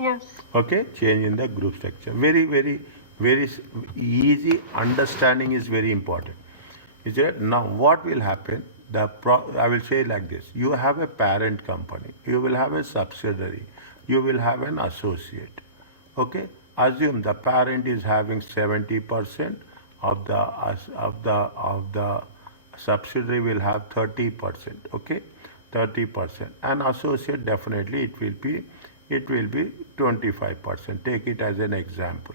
Yes. Okay, change in the group structure. Very easy understanding is very important. Is it? Now, what will happen? I will say like this: you have a parent company, you will have a subsidiary, you will have an associate. Okay, assume the parent is having 70% of the subsidiary will have 30%. Okay, 30%, and associate definitely it will be 25%. Take it as an example.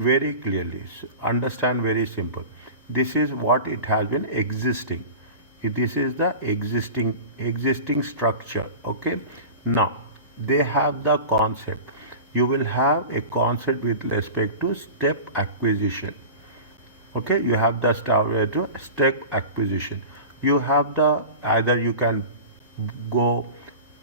Very clearly, understand, very simple. This is what it has been existing. This is the existing structure. Okay. Now they have the concept. You will have a concept with respect to step acquisition. Okay, you have the step acquisition. You have the either you can go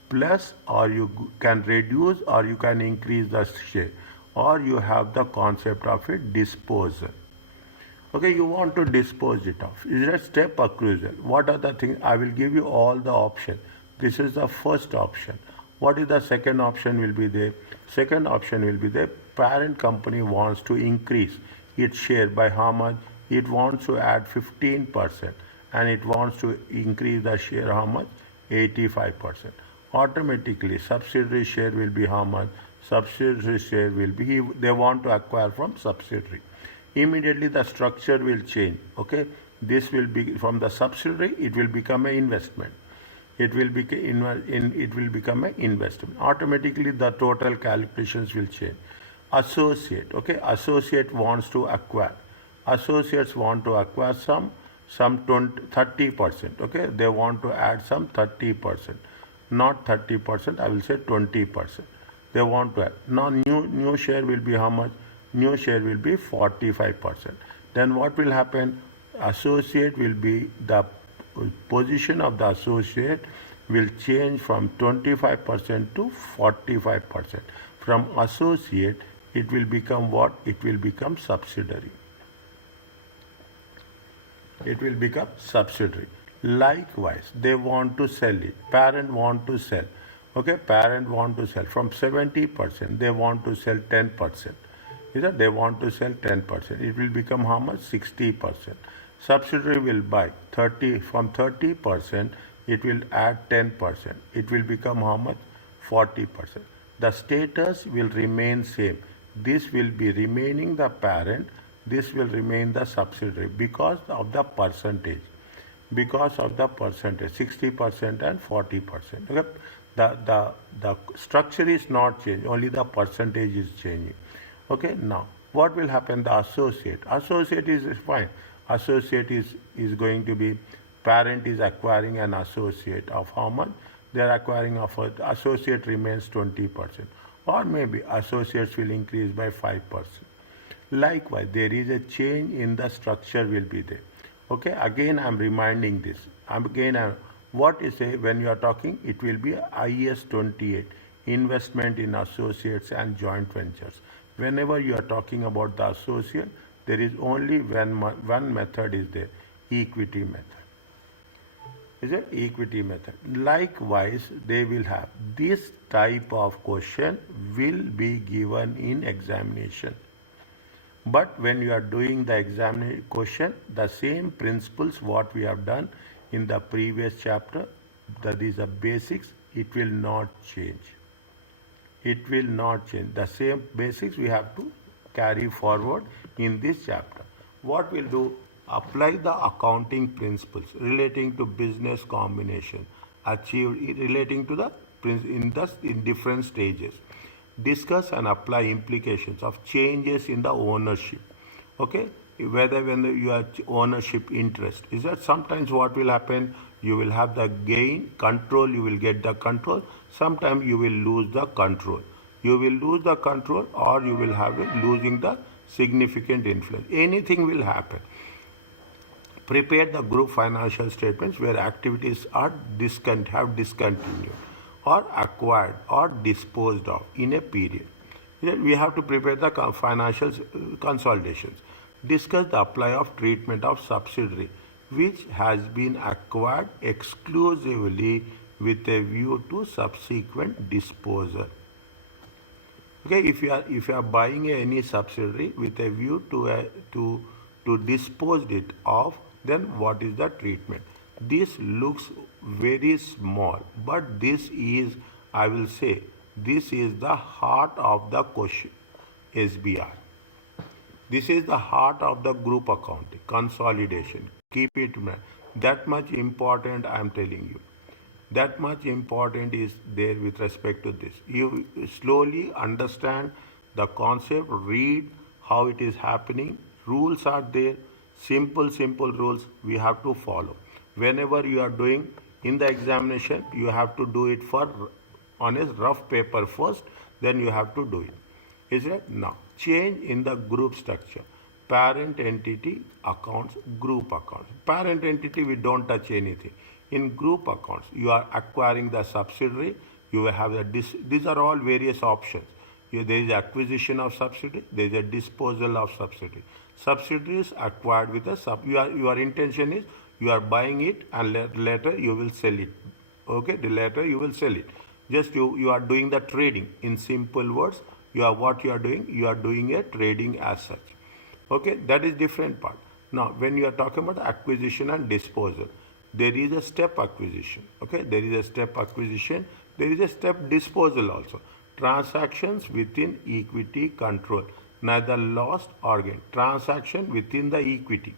plus, or you can reduce, or you can increase the share, or you have the concept of a disposal. Okay, you want to dispose it off. Is that step acquisition? What are the things? I will give you all the option. This is the first option. What is the second option will be there? Second option will be the parent company wants to increase its share by how much? It wants to add 15%, and it wants to increase the share how much? 85%. Automatically subsidiary share will be how much? Subsidiary share will be, they want to acquire from subsidiary. Immediately the structure will change. Okay, this will be from the subsidiary, it will become an investment. It will become an investment. Automatically the total calculations will change. Associate. Okay, associate wants to acquire. Associates want to acquire some 30%. Okay, they want to add some 30%, not 30%. I will say 20%. They want to add. Now new share will be how much? New share will be 45%. Then what will happen? Associate will be the position of the associate will change from 25% to 45%. From associate, it will become what? It will become subsidiary. It will become subsidiary. Likewise, they want to sell it. Parent want to sell. Okay, parent want to sell. From 70%, they want to sell 10%. Is that they want to sell 10%. It will become how much? 60%. Subsidiary will buy 30. From 30%, it will add 10%. It will become how much? 40%. The status will remain same. This will be remaining the parent. This will remain the subsidiary because of the percentage. Because of the percentage, 60% and 40%. Okay? The structure is not changed. Only the percentage is changing. Okay, now what will happen? The associate is fine. Associate is going to be, parent is acquiring an associate of how much? They are acquiring of associate remains 20%, or maybe associates will increase by 5%. Likewise, there is a change in the structure will be there. Okay, again I am reminding this. What is a, when you are talking, it will be IS 28, investment in associates and joint ventures. Whenever you are talking about the associate, there is only one method is there, equity method. Is it equity method? Likewise, they will have this type of question will be given in examination. But when you are doing the examination question, the same principles what we have done in the previous chapter, that is the basics, it will not change. It will not change. The same basics we have to carry forward in this chapter. What we'll do? Apply the accounting principles relating to business combination achieved relating to the in different stages. Discuss and apply implications of changes in the ownership. Okay, whether when you have ownership interest, is that sometimes what will happen? You will have the gain control. You will get the control. Sometimes you will lose the control. You will lose the control, or you will have it losing the significant influence. Anything will happen. Prepare the group financial statements where activities are have discontinued or acquired or disposed of in a period. We have to prepare the financial consolidations. Discuss the apply of treatment of subsidiary which has been acquired exclusively with a view to subsequent disposal. Okay, if you are buying any subsidiary with a view to dispose it of, then what is the treatment? This looks very small, but this is, I will say, this is the heart of the question. SBR. This is the heart of the group accounting, consolidation. Keep it in mind. That much important, I am telling you. That much important is there with respect to this. You slowly understand the concept, read how it is happening. Rules are there, simple rules we have to follow. Whenever you are doing in the examination, you have to do it on a rough paper first, then you have to do it. Is it? Now, change in the group structure. Parent entity accounts, group accounts. Parent entity, we don't touch anything. In group accounts, you are acquiring the subsidiary. You will have these are all various options. There is acquisition of subsidiary. There is a disposal of subsidiary. Subsidiaries acquired with a your intention is you are buying it and later you will sell it. Okay, later you will sell it. Just you are doing the trading. In simple words, what you are doing. You are doing a trading as such. Okay, that is different part. Now, when you are talking about acquisition and disposal, there is a step acquisition. Okay, there is a step acquisition. There is a step disposal also. Transactions within equity control, neither lost or gain. Transaction within the equity.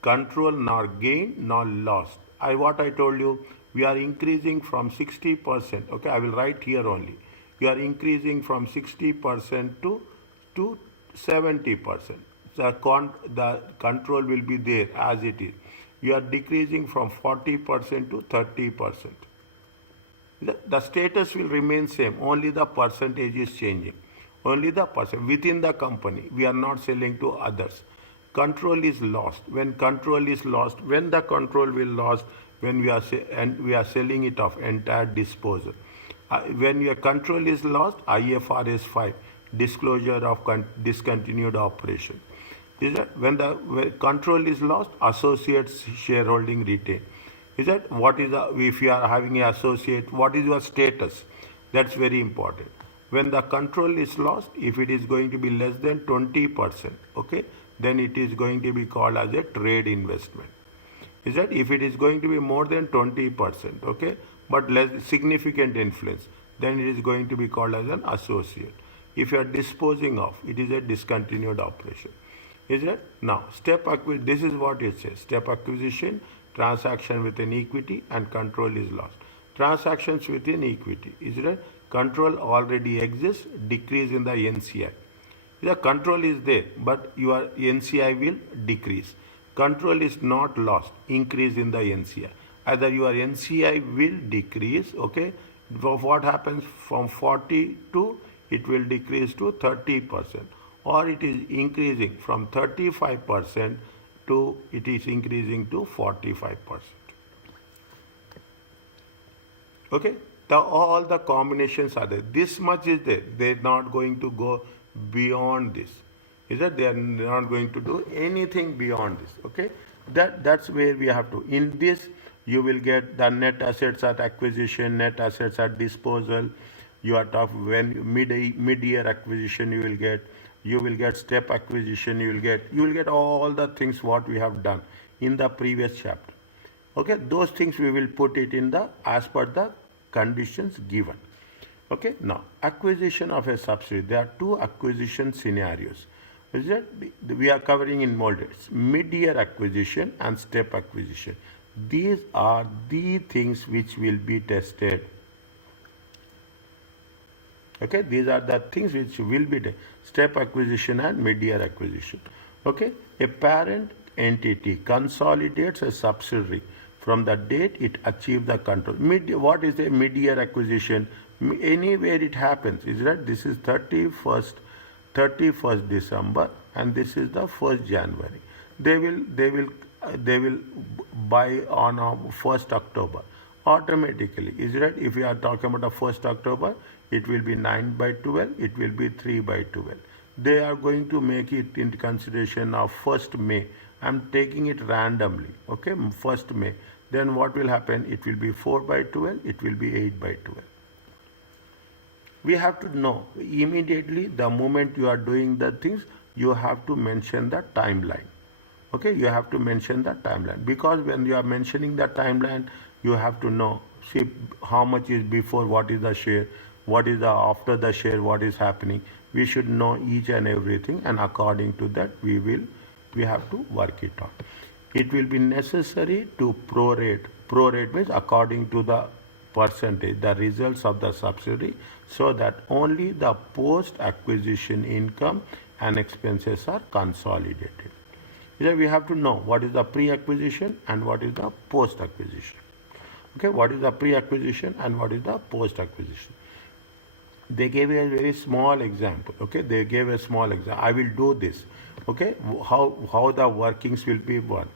Control nor gain nor lost. What I told you, we are increasing from 60%. Okay, I will write here only. You are increasing from 60% to 70%. The control will be there as it is. You are decreasing from 40% to 30%. The status will remain same, only the percentage is changing. Only the percent within the company. We are not selling to others. Control is lost. When control is lost, when the control will lost, when we are selling it off, entire disposal. When your control is lost, IFRS 5, disclosure of discontinued operation. Is that when the control is lost, associates shareholding retained. Is that if you are having an associate, what is your status? That's very important. When the control is lost, if it is going to be less than 20%, okay, then it is going to be called as a trade investment. Is that if it is going to be more than 20%, okay, but less significant influence, then it is going to be called as an associate. If you are disposing of, it is a discontinued operation. Is it? Now, this is what it says. Step acquisition, transaction within equity, and control is lost. Transactions within equity. Is it? Control already exists, decrease in the NCI. The control is there, but your NCI will decrease. Control is not lost, increase in the NCI. Either your NCI will decrease, okay, what happens from 40 to, it will decrease to 30%. Or it is increasing from 35% to, it is increasing to 45%. Okay, all the combinations are there. This much is there. They are not going to go beyond this. Is that they are not going to do anything beyond this. Okay, that's where we have to. In this, you will get the net assets at acquisition, net assets at disposal. You are talking when mid-year acquisition you will get step acquisition, you will get all the things what we have done in the previous chapter. Okay, those things we will put it in as per the conditions given. Okay, now acquisition of a subsidiary. There are two acquisition scenarios. Is that we are covering in molders, mid-year acquisition and step acquisition. These are the things which will be tested. Okay, these are the things which will be done. Step acquisition and mid-year acquisition. Okay, a parent entity consolidates a subsidiary from the date it achieved the control. What is a mid-year acquisition? Anywhere it happens. Is that this is 31st December and this is the 1st January. They will buy on 1st October. Automatically, is right? If we are talking about the 1st October, it will be 9/12, it will be 3/12. They are going to make it into consideration of 1st May. I'm taking it randomly, okay, 1st May. Then what will happen? It will be 4/12, it will be 8/12. We have to know immediately the moment you are doing the things, you have to mention the timeline. Okay, you have to mention the timeline, because when you are mentioning the timeline, you have to know, see how much is before, what is the share, what is the after the share, what is happening. We should know each and everything, and according to that we have to work it out. It will be necessary to prorate. Prorate means according to the percentage, the results of the subsidiary, so that only the post acquisition income and expenses are consolidated. Here we have to know what is the pre-acquisition and what is the post-acquisition. Okay, what is the pre-acquisition and what is the post-acquisition. They gave a very small example. Okay, they gave a small example. I will do this. Okay, how the workings will be done.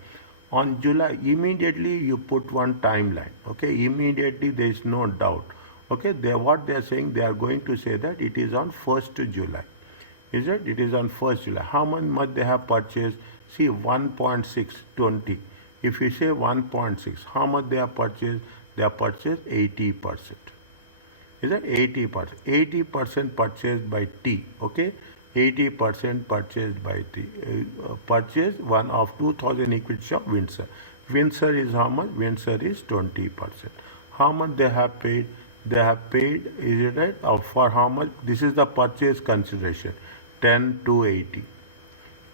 On July, immediately you put one timeline. Okay, immediately there is no doubt. Okay, what they are saying, they are going to say that it is on 1st July. Is it? It is on 1st July. How much they have purchased? See, 1.620. If you say 1.6, how much they have purchased? They have purchased 80%. Is that 80%? 80% purchased by T. Okay, 80% purchased by T. Purchase one of 2,000 equities of Windsor. Windsor is how much? Windsor is 20%. How much they have paid? They have paid, is it right? For how much? This is the purchase consideration, 10 to 80.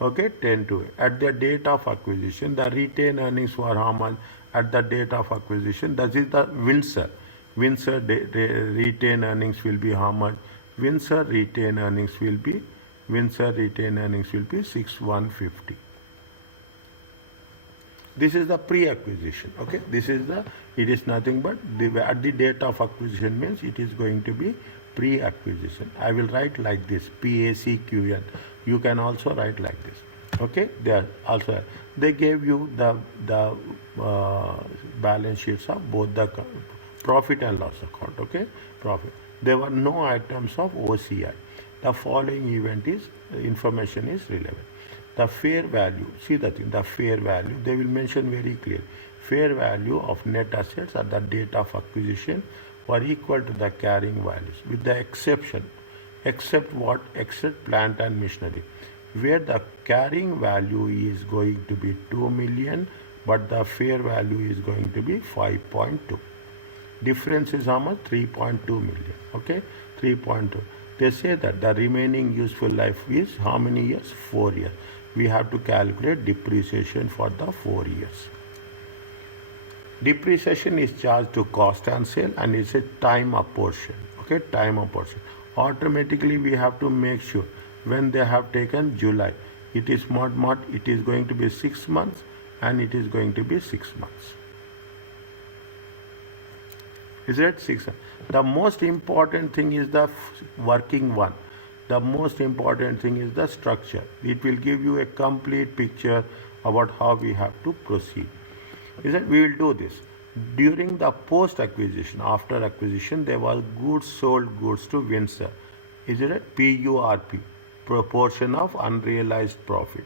Okay, 10 to 80. At the date of acquisition, the retained earnings were how much? At the date of acquisition, that is the Windsor. Windsor retained earnings will be how much? Windsor retained earnings will be 6,150. This is the pre-acquisition. Okay, it is nothing but at the date of acquisition means it is going to be pre-acquisition. I will write like this, PACQN. You can also write like this. Okay, they gave you the balance sheets of both the profit and loss account. Okay, profit. There were no items of OCI. The following information is relevant. The fair value, see the thing, the fair value, they will mention very clear. Fair value of net assets at the date of acquisition were equal to the carrying values, with the exception, except what? Except plant and machinery, where the carrying value is going to be 2 million, but the fair value is going to be 5.2. Difference is how much? 3.2 million. Okay, 3.2. They say that the remaining useful life is how many years? 4 years. We have to calculate depreciation for the 4 years. Depreciation is charged to cost and sale, and it's a time apportion. Okay, time apportion. Automatically we have to make sure when they have taken July, it is not it is going to be 6 months, and it is going to be 6 months. Is it 6? The most important thing is the working one. The most important thing is the structure. It will give you a complete picture about how we have to proceed. Is that we will do this. During the post-acquisition, after acquisition, there was goods sold goods to Windsor. Is it a PURP, proportion of unrealized profit?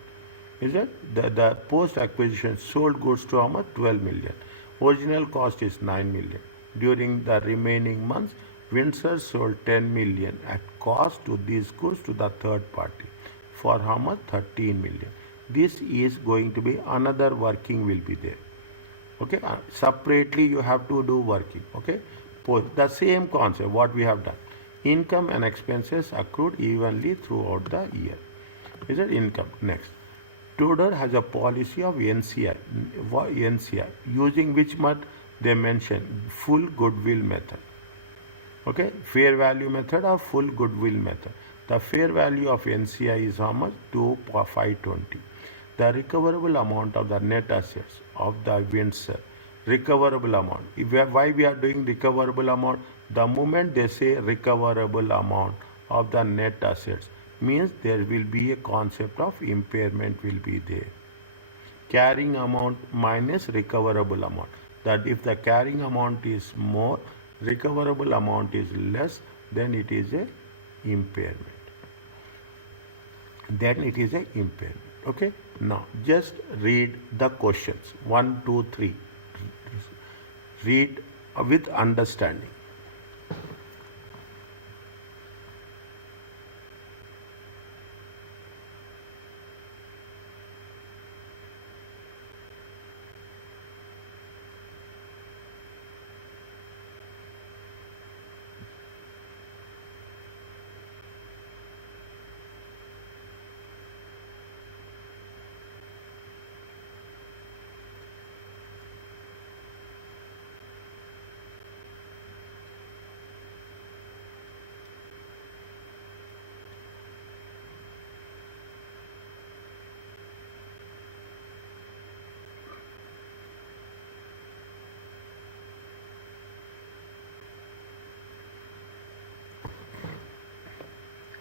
Is it? The post-acquisition sold goods to how much? 12 million. Original cost is 9 million. During the remaining months, Windsor sold 10 million at cost to these goods to the third party for how much? 13 million. This is going to be another working will be there. Okay, separately you have to do working. Okay, the same concept what we have done. Income and expenses accrued evenly throughout the year. Is it income? Next, Tudor has a policy of NCI, using which method they mention full goodwill method. Okay, fair value method or full goodwill method. The fair value of NCI is how much? 2,520. The recoverable amount of the net assets of the Windsor, recoverable amount. Why we are doing recoverable amount? The moment they say recoverable amount of the net assets, means there will be a concept of impairment will be there. Carrying amount minus recoverable amount. That if the carrying amount is more, recoverable amount is less, then it is a impairment. Then it is a impairment. Okay. Now just read the questions 1, 2, 3. Read with understanding.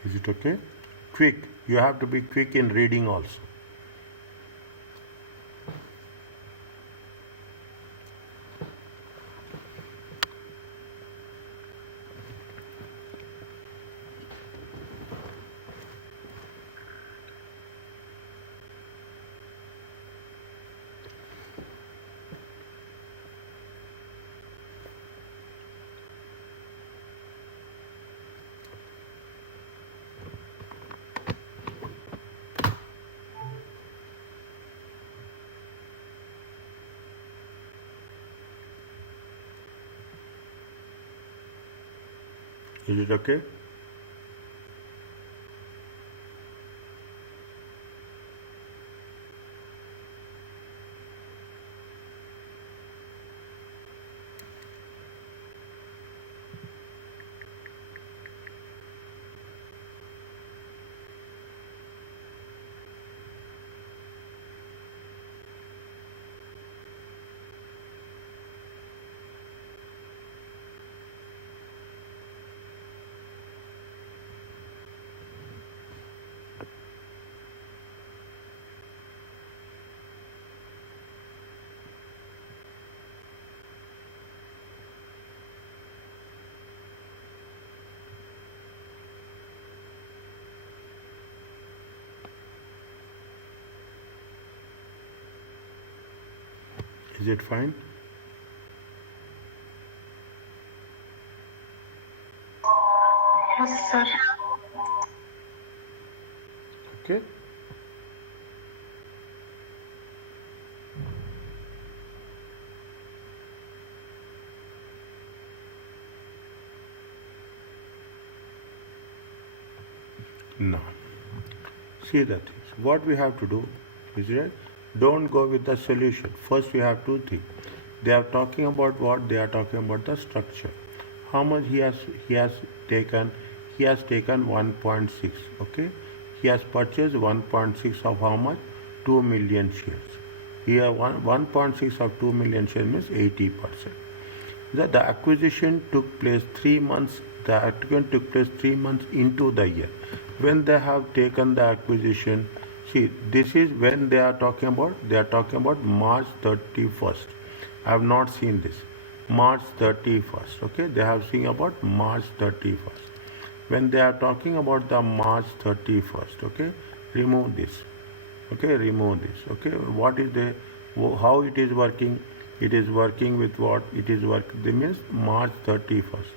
Is it okay? Quick. You have to be quick in reading also. Is it okay? Is it fine? Yes, sir. Okay. Now, see the things. What we have to do is that don't go with the solution. First, we have two things. They are talking about what? They are talking about the structure. How much he has taken? He has taken 1.6. Okay, he has purchased 1.6 of how much? 2 million shares. Here 1.6 of 2 million shares means 80%. The acquisition took place 3 months. The acquisition took place 3 months into the year. When they have taken the acquisition, see, this is when they are talking about. They are talking about March 31st. I have not seen this. March 31st. Okay, they have seen about March 31st. When they are talking about the March 31st, okay, remove this. Okay, remove this. Okay, what is the how it is working? It is working with what? It is work. This means March 31st.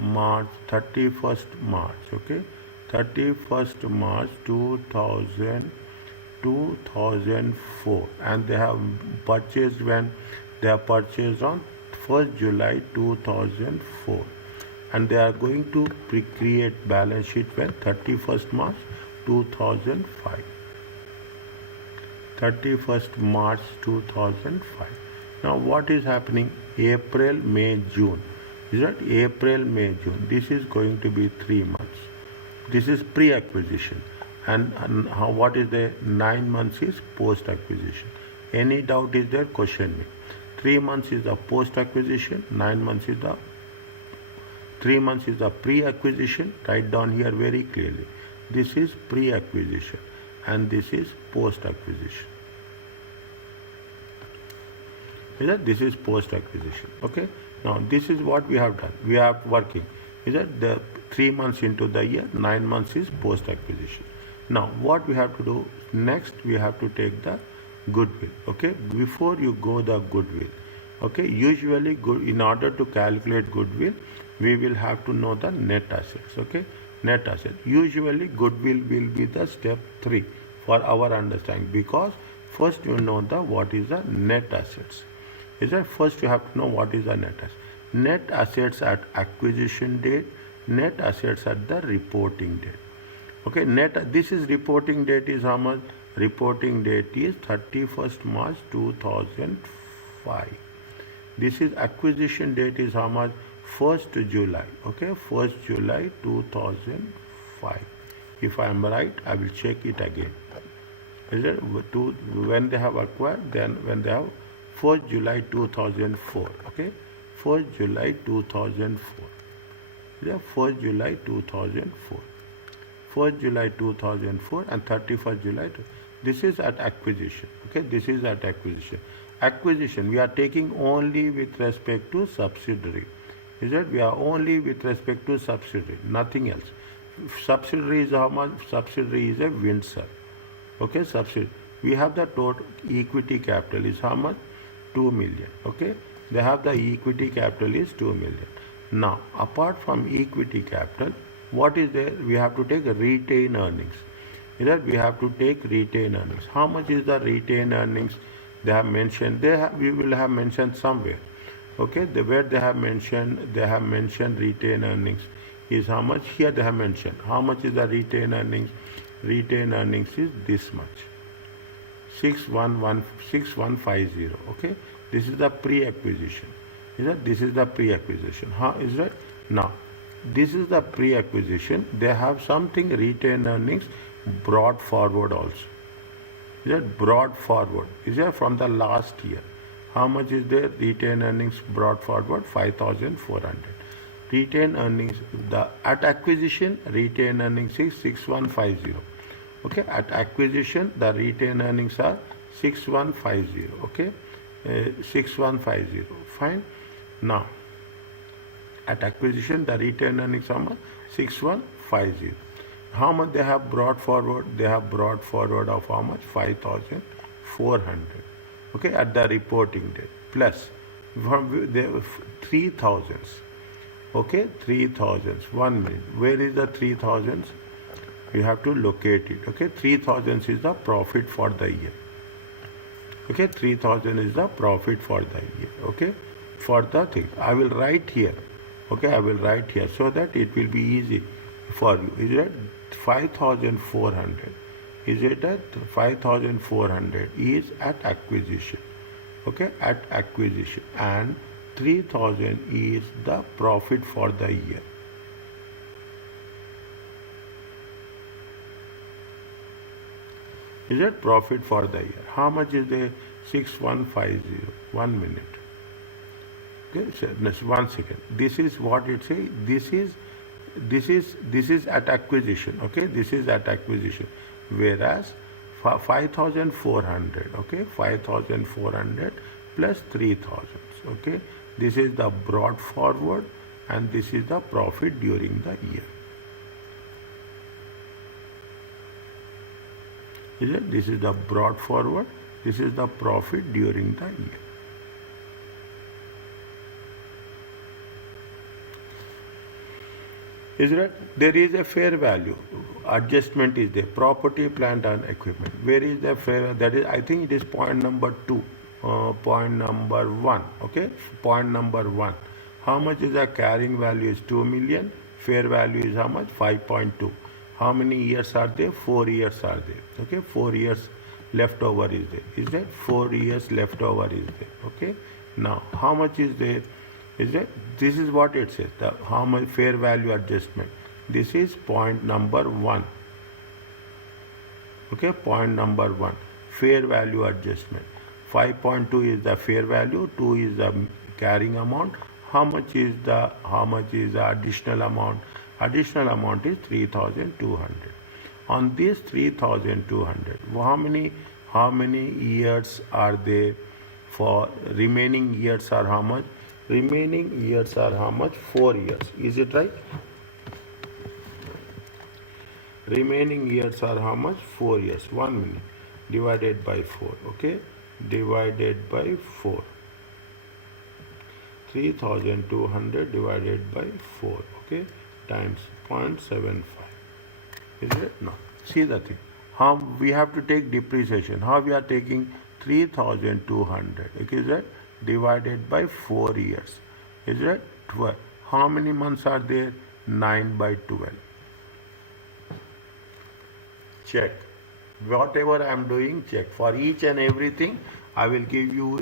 March 31st March. Okay, 31st March 2004, and they have purchased when they have purchased on 1st July 2004, and they are going to create balance sheet when 31st March 2005. 31st March 2005. Now what is happening? April, May, June. Is that April, May, June? This is going to be 3 months. This is pre-acquisition. And how, what is the 9 months is post-acquisition. Any doubt is there? Question me. 3 months is the post-acquisition. 9 months is the 3 months is the pre-acquisition. Write down here very clearly. This is pre-acquisition and this is post-acquisition. Is that this is post-acquisition? Okay. Now this is what we have done. We are working. Is that the 3 months into the year, 9 months is post-acquisition. Now what we have to do next? We have to take the goodwill. Okay. Before you go the goodwill. Okay. Usually, in order to calculate goodwill, we will have to know the net assets. Okay. Net asset. Usually goodwill will be the step 3 for our understanding, because first you know the what is the net assets. Is that first you have to know what is the net assets. Net assets at acquisition date, net assets at the reporting date. Okay, this is reporting date is how much? Reporting date is 31st March 2005. This is acquisition date is how much? 1st July. Okay, 1st July 2005. If I am right, I will check it again. Is it when they have acquired? Then when they have 1st July 2004. Okay, 1st July 2004. Yeah, 1st July 2004. 1st July 2004 and 31st July. This is at acquisition. Okay, this is at acquisition. Acquisition, we are taking only with respect to subsidiary. Is that we are only with respect to subsidiary, nothing else. Subsidiary is how much? Subsidiary is a Windsor. Okay, subsidiary. We have the total equity capital is how much? 2 million. Okay, they have the equity capital is 2 million. Now, apart from equity capital, what is there? We have to take retained earnings. Is that we have to take retained earnings. How much is the retained earnings? They have mentioned. We will have mentioned somewhere. Okay, where they have mentioned retained earnings is how much. Here they have mentioned how much is the retained earnings. Retained earnings is this much, 6150. Okay, this is the pre-acquisition. Is that this is the pre-acquisition? How is that? Now, this is the pre-acquisition. They have something retained earnings brought forward also. Is that brought forward? Is that from the last year? How much is there? Retained earnings brought forward 5,400. Retained earnings, at acquisition, retained earnings is 6150. Okay, at acquisition, the retained earnings are 6150. Okay, 6150. Fine. Now, at acquisition, the retained earnings are 6150. How much they have brought forward? They have brought forward of how much? 5,400. Okay, at the reporting date, plus from the 3,000s. Okay, 3,000s. 1 minute. Where is the 3,000s? You have to locate it. Okay, 3,000s is the profit for the year. Okay, 3,000 is the profit for the year. Okay, for the thing. I will write here. Okay, I will write here so that it will be easy for you. Is it 5,400? Is it at 5,400 is at acquisition. Okay, at acquisition, and 3,000 is the profit for the year. Is it profit for the year? How much is the 6150? 1 minute. Okay, so 1 second. This is what it says. This is at acquisition. Okay, this is at acquisition. Whereas 5,400. Okay, 5,400 plus 3,000. Okay, this is the brought forward, and this is the profit during the year. Is it? This is the brought forward. This is the profit during the year. Is right? There is a fair value adjustment is there. Property, plant and equipment. Where is the fair? That is, I think it is point number 2. Point number 1. Okay, point number 1. How much is the carrying value? Is 2 million. Fair value is how much? 5.2. How many years are there? 4 years are there. Okay, 4 years leftover is there. Is there? 4 years leftover is there. Okay. Now, how much is there? Is that this is what it says, the how much fair value adjustment. This is point number 1. Okay, point number 1, fair value adjustment. 5.2 is the fair value, 2 is the carrying amount. How much is the additional amount? Additional amount is 3,200. On this 3,200, how many years are there? For remaining years are how much? Remaining years are how much? 4 years. Is it right? Remaining years are how much? 4 years. 1 minute. Divided by 4. Okay? Divided by 4. 3,200 divided by 4. Okay? Times 0.75. Is it? No. See the thing. How we have to take depreciation. How we are taking 3,200. Okay, is that? Divided by 4 years. Is that 12? How many months are there? 9 by 12. Check. Whatever I am doing, check. For each and everything, I will give you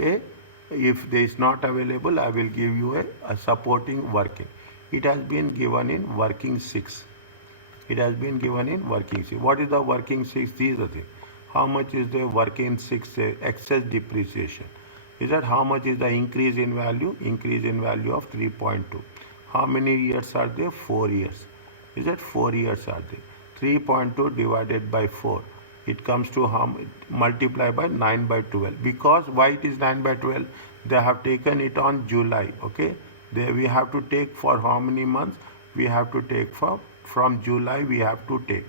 if there is not available, I will give you a supporting working. It has been given in working 6. It has been given in working 6. What is the working 6? This is the thing. How much is the working 6 excess depreciation? Is that how much is the increase in value? Increase in value of 3.2. How many years are there? 4 years. Is that 4 years are there? 3.2 divided by 4. It comes to how multiply by 9 by 12. Because why it is 9 by 12? They have taken it on July. Okay. We have to take for how many months? We have to take from July we have to take.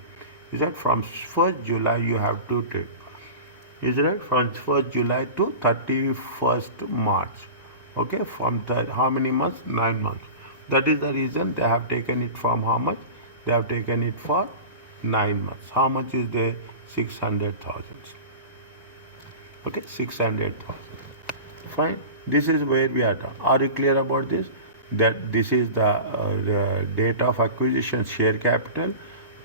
Is that from 1st July you have to take. Is that from 1st July to 31st March. Okay. From how many months? 9 months. That is the reason they have taken it from how much? They have taken it for 9 months. How much is there? 600,000. Okay, 600,000. Fine. This is where we are done. Are you clear about this? That this is the date of acquisition, share capital,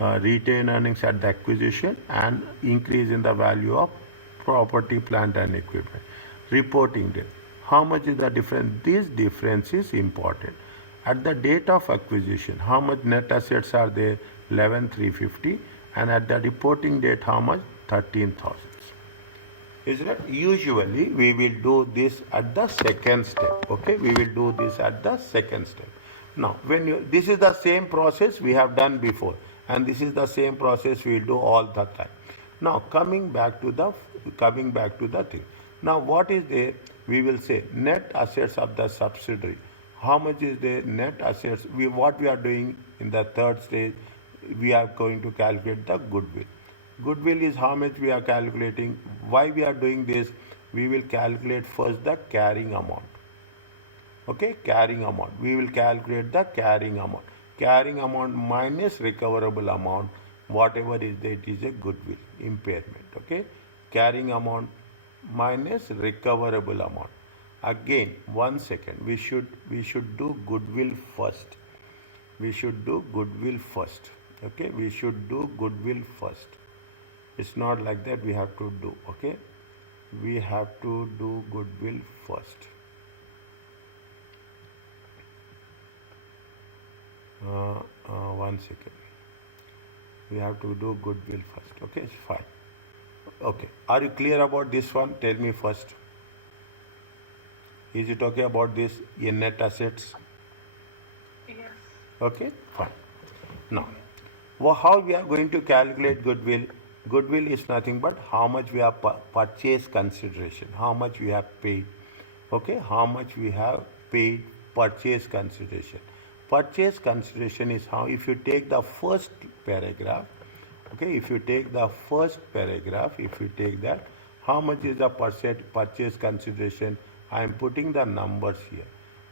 retained earnings at the acquisition, and increase in the value of property, plant, and equipment. Reporting date. How much is the difference? This difference is important. At the date of acquisition, how much net assets are there? 11,350. And at the reporting date, how much? 13,000. Is it? Usually, we will do this at the second step. Okay, we will do this at the second step. Now, this is the same process we have done before, and this is the same process we will do all the time. Now, coming back to the thing. Now, what is there? We will say net assets of the subsidiary. How much is the net assets? What we are doing in the third stage, we are going to calculate the goodwill. Goodwill is how much we are calculating. Why we are doing this? We will calculate first the carrying amount. Okay, carrying amount. We will calculate the carrying amount. Carrying amount minus recoverable amount. Whatever is there, it is a goodwill impairment. Okay, carrying amount minus recoverable amount. Again, 1 second. We should do goodwill first. We should do goodwill first. Okay, we should do goodwill first. It's not like that we have to do. Okay, we have to do goodwill first. 1 second. We have to do goodwill first. Okay, it's fine. Okay, are you clear about this one? Tell me first. Is it okay about this in net assets? Yes. Okay, fine. Now, how we are going to calculate goodwill? Goodwill is nothing but how much we have purchase consideration, how much we have paid. Okay, how much we have paid purchase consideration. Purchase consideration is how, if you take the first paragraph, okay, if you take the first paragraph, if you take that, how much is the purchase consideration? I am putting the numbers here.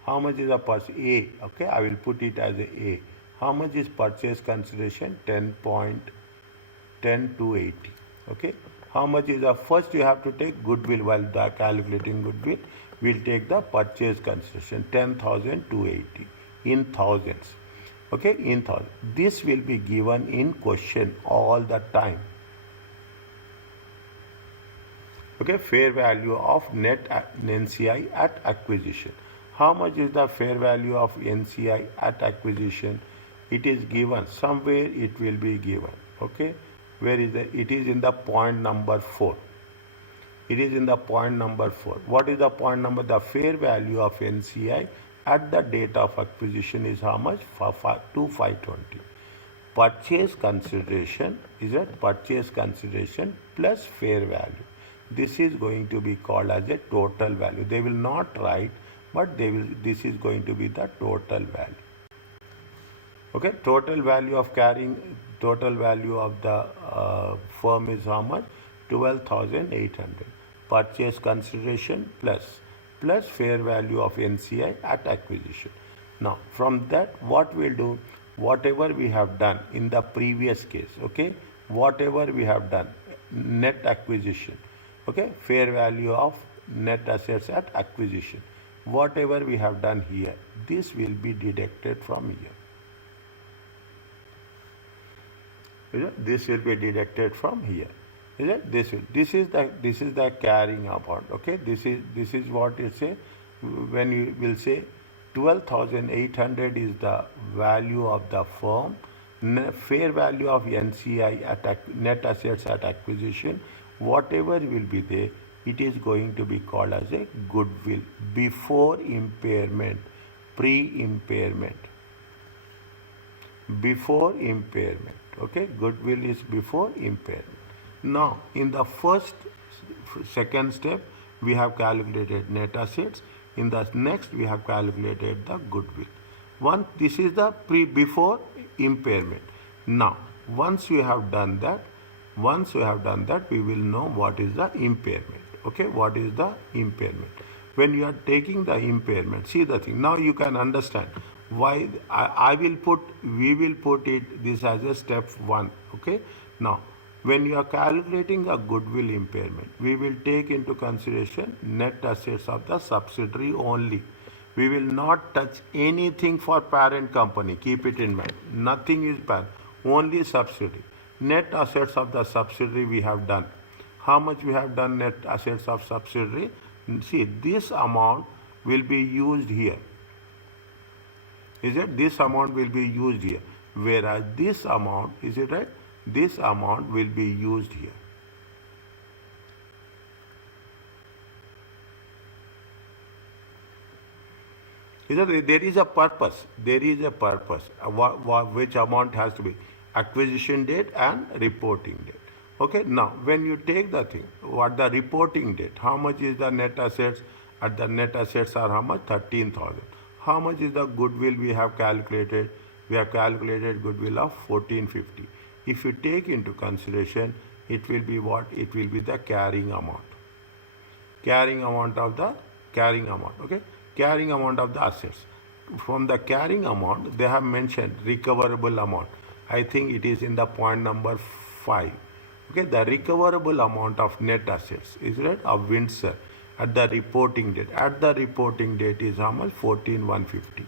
How much is the A? Okay, I will put it as A. How much is purchase consideration? 10.10280. Okay. How much is the first you have to take goodwill while calculating goodwill? We'll take the purchase consideration 10,280 in thousands. Okay, in thousands. This will be given in question all the time. Okay, fair value of net NCI at acquisition. How much is the fair value of NCI at acquisition? It is given somewhere. It will be given. Okay, where is it? It is in the point number 4. It is in the point number 4. What is the point number? The fair value of NCI at the date of acquisition is how much? 520. Purchase consideration is it? Purchase consideration plus fair value. This is going to be called as a total value. They will not write, but they will. This is going to be the total value. Okay, total value of total value of the firm is how much? 12,800. Purchase consideration plus fair value of NCI at acquisition. Now, from that, what we'll do? Whatever we have done in the previous case. Okay, whatever we have done, net acquisition. Okay, fair value of net assets at acquisition. Whatever we have done here, this will be deducted from here. This will be deducted from here. Is it? This is the carrying amount. Okay, this is what it say when you will say 12,800 is the value of the firm. Fair value of NCI at net assets at acquisition. Whatever will be there, it is going to be called as a goodwill before impairment, pre-impairment. before impairment. Okay, goodwill is before impairment. Now, in the second step, we have calculated net assets. In the next, we have calculated the goodwill. This is the before impairment. Now, once we have done that, we will know what is the impairment. Okay, what is the impairment? When you are taking the impairment, see the thing. Now you can understand why we will put this as a step 1. Okay. Now, when you are calculating a goodwill impairment, we will take into consideration net assets of the subsidiary only. We will not touch anything for parent company. Keep it in mind. Nothing is parent, only subsidiary. Net assets of the subsidiary we have done. How much we have done net assets of subsidiary? See, this amount will be used here. Is it? This amount will be used here. Whereas this amount, is it right? This amount will be used here. There is a purpose. There is a purpose. Which amount has to be? Acquisition date and reporting date. Okay, now when you take the thing, what the reporting date, how much is the net assets? At the net assets are how much? 13,000. How much is the goodwill we have calculated? We have calculated goodwill of 1450. If you take into consideration, it will be what? It will be the carrying amount. Carrying amount, okay? Carrying amount of the assets. From the carrying amount, they have mentioned recoverable amount. I think it is in the point number 5. Okay, the recoverable amount of net assets is right of Windsor at the reporting date. At the reporting date is how much? 14,150.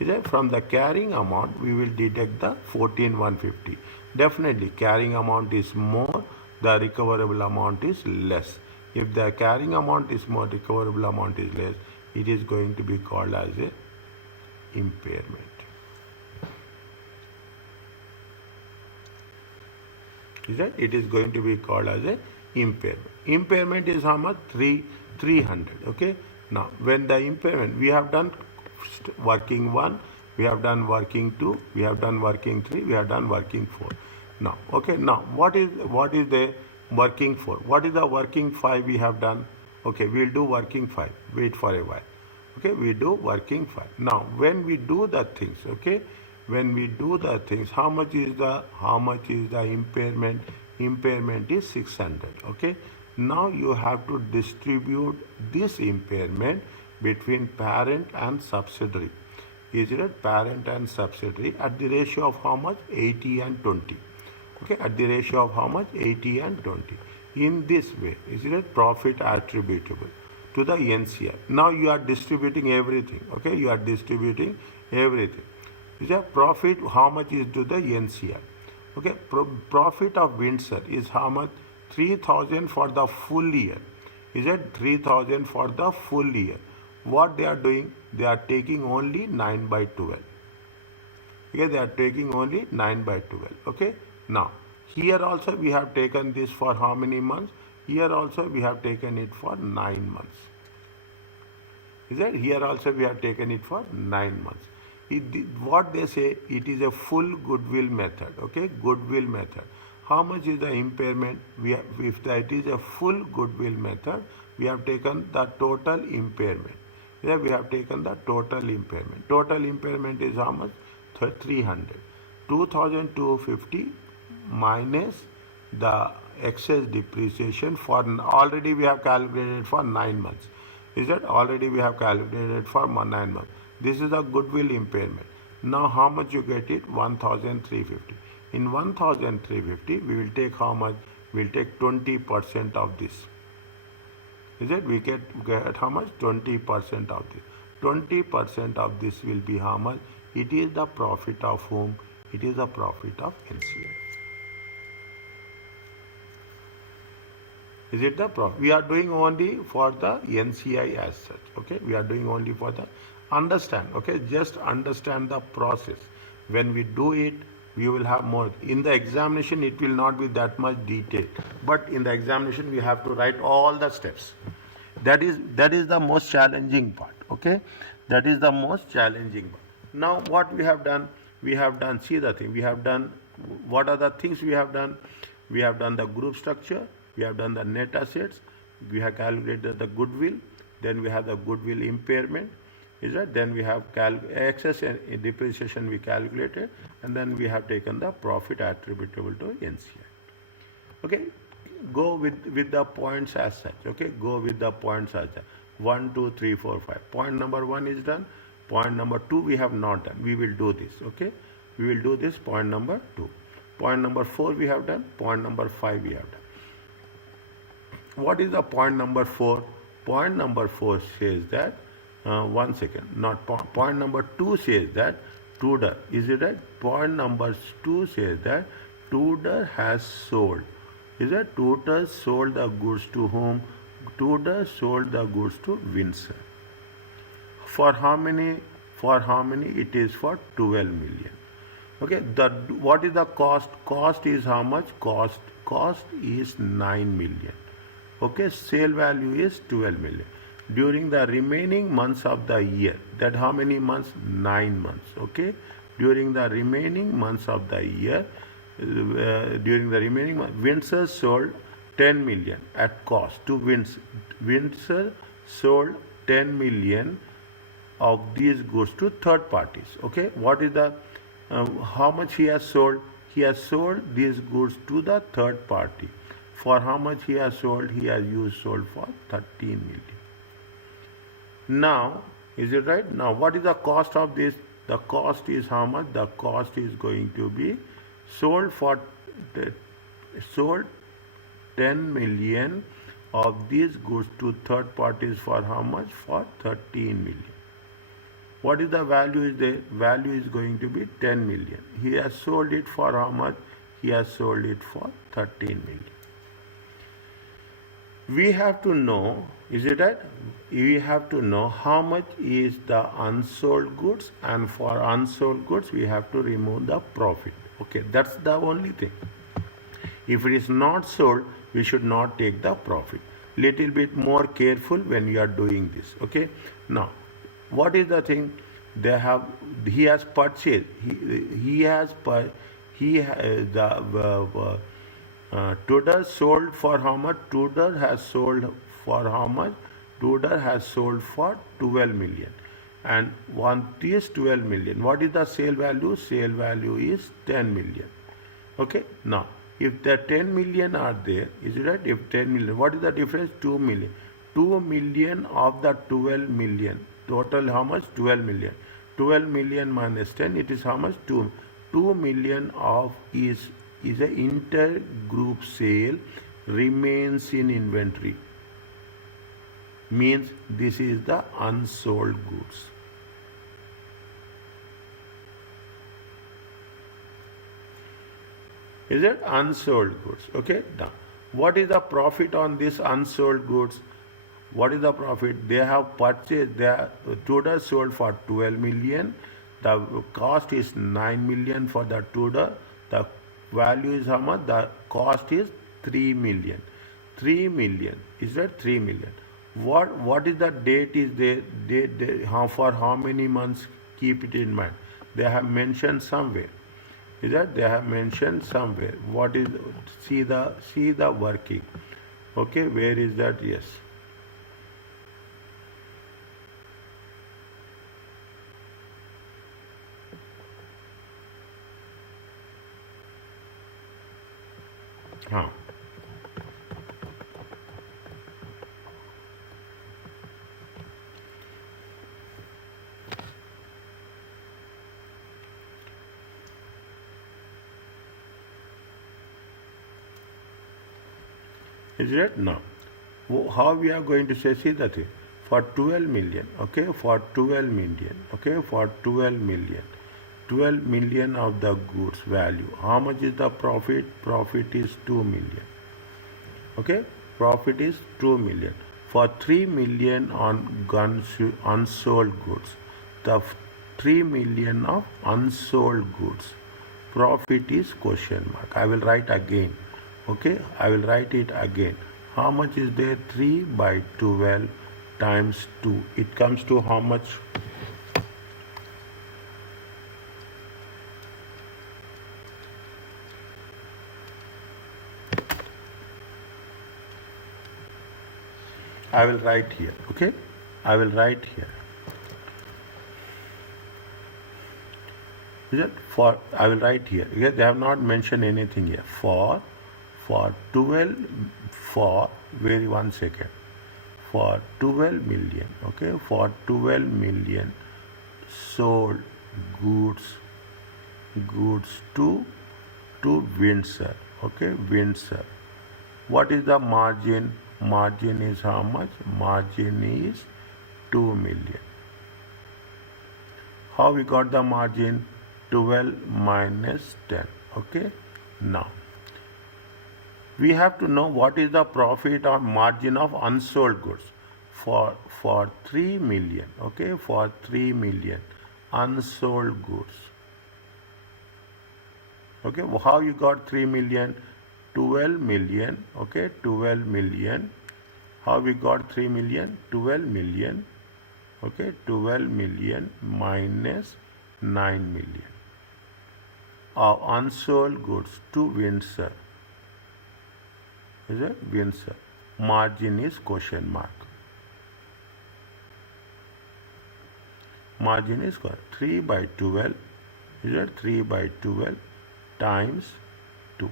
Is it? From the carrying amount, we will deduct the 14,150. Definitely, carrying amount is more, the recoverable amount is less. If the carrying amount is more, recoverable amount is less, it is going to be called as a impairment. Is that? It is going to be called as a impairment. Impairment is how much? 300. Okay. Now, when the impairment, we have done working 1, we have done working 2, we have done working 3, we have done working 4. Now, okay. Now, what is the working 4? What is the working 5 we have done? Okay, we will do working 5. Wait for a while. Okay, we do working 5. Now, when we do the things, okay, when we do the things, how much is the impairment? Impairment is 600. Okay. Now you have to distribute this impairment between parent and subsidiary. Is it parent and subsidiary at the ratio of how much? 80 and 20. Okay, at the ratio of how much? 80 and 20. In this way, is it profit attributable to the NCI? Now you are distributing everything. Okay, you are distributing everything. Is a profit, how much is to the NCI? Okay, profit of Windsor is how much? 3,000 for the full year. Is it 3,000 for the full year? What they are doing? They are taking only 9 by 12. Okay, they are taking only 9 by 12. Okay, now here also we have taken this for how many months? Here also we have taken it for 9 months. Is it? Here also we have taken it for 9 months. What they say, it is a full goodwill method. Okay, goodwill method. How much is the impairment? If that is a full goodwill method, we have taken the total impairment. Yeah, we have taken the total impairment. Total impairment is how much? 300. 2,250 minus the excess depreciation for already we have calculated for 9 months. Is that already we have calculated for 9 months? This is a goodwill impairment. Now how much you get it? 1,350. In 1,350, we will take how much? We will take 20% of this. Is it? We get how much? 20% of this. 20% of this will be how much? It is the profit of whom? It is the profit of NCI. Is it the profit? We are doing only for the NCI as such. Okay, we are doing only for the understand. Okay, just understand the process. When we do it, we will have more. In the examination, it will not be that much detail, but in the examination, we have to write all the steps. That is the most challenging part. Okay, that is the most challenging part. Now, what we have done? we have done, see the thing, we have done, what are the things we have done? We have done the group structure, we have done the net assets, we have calculated the goodwill, then we have the goodwill impairment, is that? Then we have excess and depreciation we calculated, and then we have taken the profit attributable to NCI. Okay, go with the points as such. Okay, go with the points as such. 1, 2, 3, 4, 5. Point number 1 is done. Point number 2 we have not done. We will do this. Okay, we will do this. Point number 2. Point number 4 we have done. Point number 5 we have done. What is the point number 4? Point number 4 says that, one second, not point number 2 says that Tudor, is it right? Point number 2 says that Tudor has sold. Is that Tudor sold the goods to whom? Tudor sold the goods to Windsor. For how many? For how many? It is for 12 million. Okay, what is the cost? Cost is how much? Cost is 9 million. Okay, sale value is 12 million. During the remaining months of the year, that how many months? 9 months. Okay, during the remaining months of the year, Windsor sold 10 million at cost to Windsor. Windsor sold 10 million of these goods to third parties. Okay, what is the how much he has sold? He has sold these goods to the third party. For how much he has sold? He has sold for 13 million. Now, is it right? Now, what is the cost of this? The cost is how much? The cost is going to be sold 10 million of these goods to third parties for how much? For 13 million. What is the value? Is the value is going to be 10 million. He has sold it for how much? He has sold it for 13 million. We have to know, is it right? We have to know how much is the unsold goods, and for unsold goods we have to remove the profit. Okay, that's the only thing. If it is not sold, we should not take the profit. Little bit more careful when you are doing this. Okay. Now, what is the thing? He has purchased. Tudor sold for how much? Tudor has sold for how much? Tudor has sold for 12 million. And this 12 million, what is the sale value? Sale value is 10 million. Okay. Now, if the 10 million are there, is it right? If 10 million, what is the difference? 2 million. 2 million of the 12 million. Total how much? 12 million. 12 million minus 10, it is how much? 2 million of is an intergroup sale, remains in inventory. Means this is the unsold goods. Is it unsold goods? Okay. Now, what is the profit on this unsold goods? What is the profit? They have purchased, Tudor sold for 12 million. The cost is 9 million for the Tudor. The value is how much? The cost is 3 million. 3 million. Is that 3 million? What is the date is there? For how many months? Keep it in mind. They have mentioned somewhere. Is that they have mentioned somewhere? What is? See the working. Okay, where is that? Yes. Huh. Is it? No. How we are going to say? See that for 12 million. Okay, for 12 million. Okay, for 12 million. 12 million of the goods value. How much is the profit? Profit is 2 million. Okay, profit is 2 million. For 3 million on unsold goods, the 3 million of unsold goods, profit is question mark. I will write again. Okay, I will write it again. How much is there? 3 by 12 times 2. It comes to how much? I will write here, okay? I will write here. Is it for? I will write here. Okay? They have not mentioned anything here. For 12, for, very 1 second. For 12 million, okay? For 12 million sold goods to Windsor, okay? Windsor. What is the margin? Margin is how much? Margin is 2 million. How we got the margin? 12 minus 10, okay? Now, we have to know what is the profit or margin of unsold goods for 3 million, okay? For 3 million unsold goods. Okay, how you got 3 million? 12 million, okay? 12 million. How we got 3 million? 12 million, okay? 12 million minus 9 million of unsold goods to Windsor. Is it? Windsor. Margin is question mark. Margin is what? 3 by 12. Is it? 3 by 12 times 2.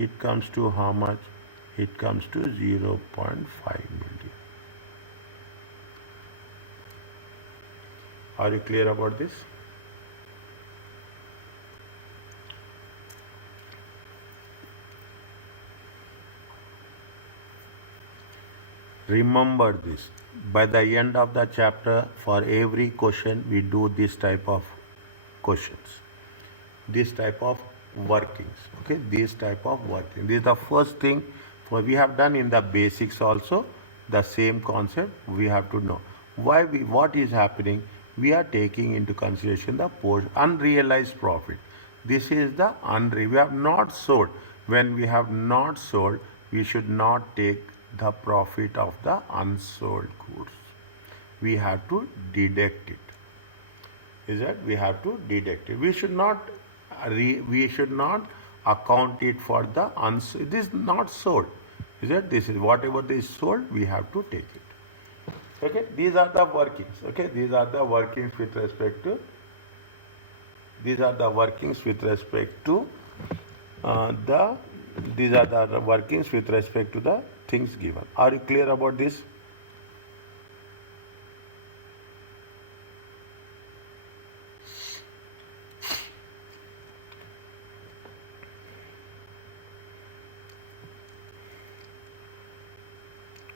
It comes to how much? It comes to 0.5 million. Are you clear about this? Remember this. By the end of the chapter, for every question, we do this type of questions. This type of workings. Okay, this type of working. This is the first thing for we have done in the basics also. The same concept we have to know. What is happening? We are taking into consideration the unrealized profit. This is the we have not sold. When we have not sold, we should not take the profit of the unsold goods. We have to deduct it. Is that we have to deduct it. We should not account it for the unsold. This is not sold. Is that this is whatever is sold, we have to take it. Okay, these are the workings. Okay, these are the workings with respect to. These are the workings with respect to These are the workings with respect to the things given. Are you clear about this?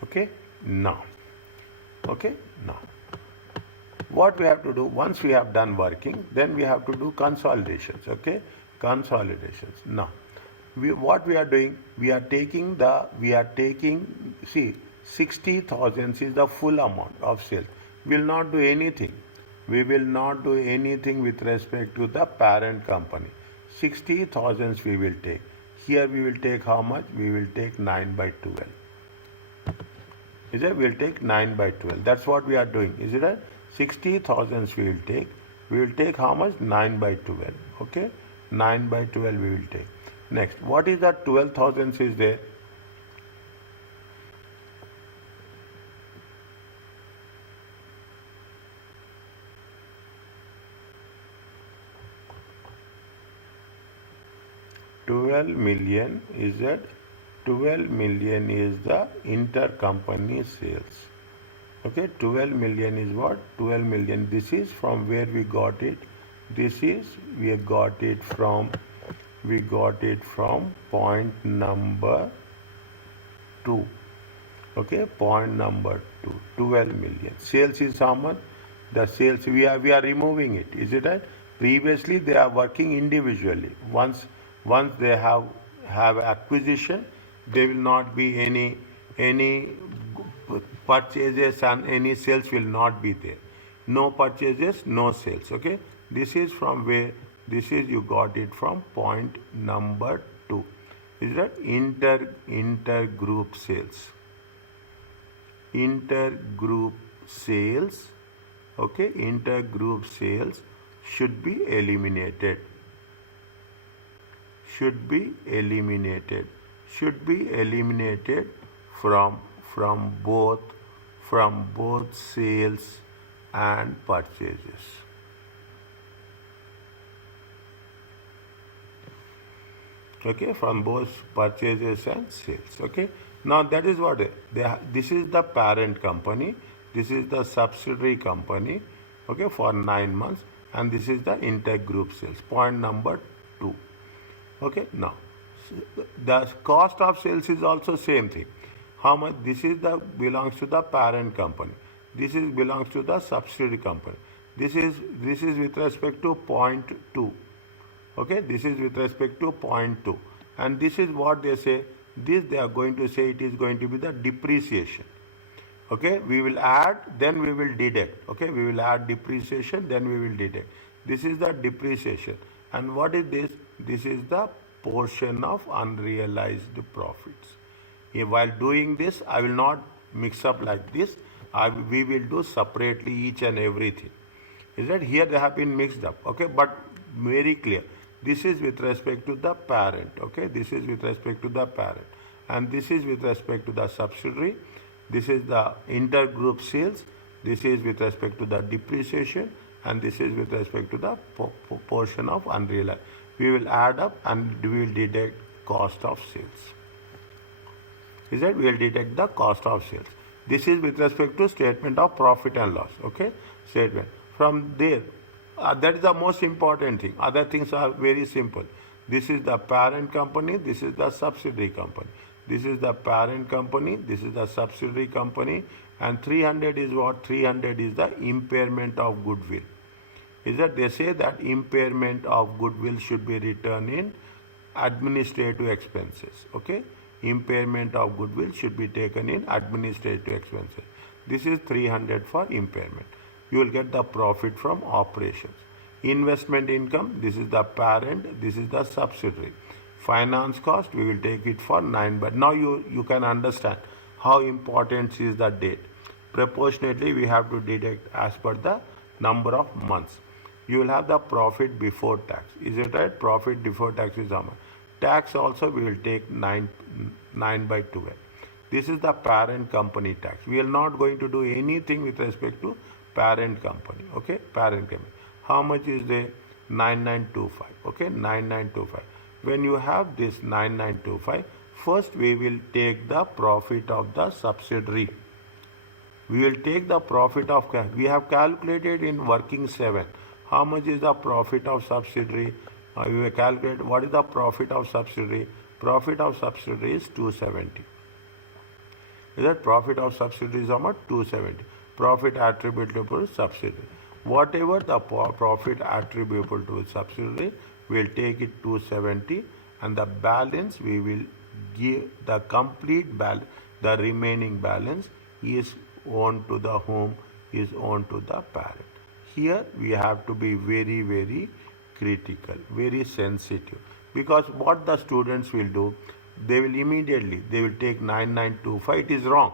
Okay, now. Okay, now. What we have to do, once we have done working, then we have to do consolidations. Okay, consolidations. Now, what we are doing, we are taking, see, 60,000 is the full amount of sales. We will not do anything. We will not do anything with respect to the parent company. 60,000 we will take. Here we will take how much? We will take 9 by 12. Is it? We will take 9 by 12. That's what we are doing. Is it right? 60,000 we will take. We will take how much? 9 by 12. Okay? 9 by 12 we will take. Next, what is that 12,000 is there? $12 million is that 12 million is the intercompany sales. Okay, 12 million is what? 12 million. This is from where we got it. This is we got it from point number 2. Okay, point number 2. 12 million. Sales is how much? The sales we are removing it. Is it right? Previously they are working individually. Once they have acquisition, there will not be any purchases and any sales will not be there. No purchases, no sales. Okay, this is from where? This is you got it from point number 2. Is that intergroup sales? Intergroup sales. Okay, intergroup sales should be eliminated. Should be eliminated from from both sales and purchases. Okay, from both purchases and sales. Okay, now that is what this is the parent company, this is the subsidiary company. Okay, for 9 months, and this is the intergroup sales. Point number 2. Okay, now the cost of sales is also same thing. How much? This is the belongs to the parent company, this is belongs to the subsidiary company. This is with respect to point 2. Okay, this is with respect to point 2, and this is what they say, this they are going to say it is going to be the depreciation. Okay, we will add, then we will deduct. Okay, we will add depreciation, then we will deduct. This is the depreciation. And what is this? This is the portion of unrealized profits. While doing this, I will not mix up like this. We will do separately each and everything. Is that here they have been mixed up? Okay, but very clear. This is with respect to the parent. Okay, this is with respect to the parent, and this is with respect to the subsidiary. This is the intergroup sales. This is with respect to the depreciation, and this is with respect to the portion of unrealized. We will add up and we will deduct cost of sales. Is that we will deduct the cost of sales. This is with respect to statement of profit and loss. Okay, statement. From there, that is the most important thing. Other things are very simple. This is the parent company. This is the subsidiary company. This is the parent company, this is the subsidiary company, and 300 is what? 300 is the impairment of goodwill. Is that they say that impairment of goodwill should be written in administrative expenses. Okay, impairment of goodwill should be taken in administrative expenses. This is 300 for impairment. You will get the profit from operations. Investment income, this is the parent, this is the subsidiary. Finance cost, we will take it for 9, but now you can understand how important is the date. Proportionately, we have to deduct as per the number of months. You will have the profit before tax. Is it right? Profit before tax is how much? Tax also we will take 9 by 12. This is the parent company tax. We are not going to do anything with respect to parent company. Okay, parent company. How much is the 9925? Okay, 9925. When you have this 9925, first we will take the profit of the subsidiary. We will take the profit of, we have calculated in working 7. How much is the profit of subsidiary? We will calculate what is the profit of subsidiary. Profit of subsidiary is 270. Is that profit of subsidiary is how much? 270. Profit attributable to subsidiary. Whatever the profit attributable to subsidiary, we will take it 270, and the balance we will give the complete balance. The remaining balance is owed to the whom? Is owed to the parent. Here we have to be very, very critical, very sensitive, because what the students will do, they will immediately, they will take 9925. It is wrong.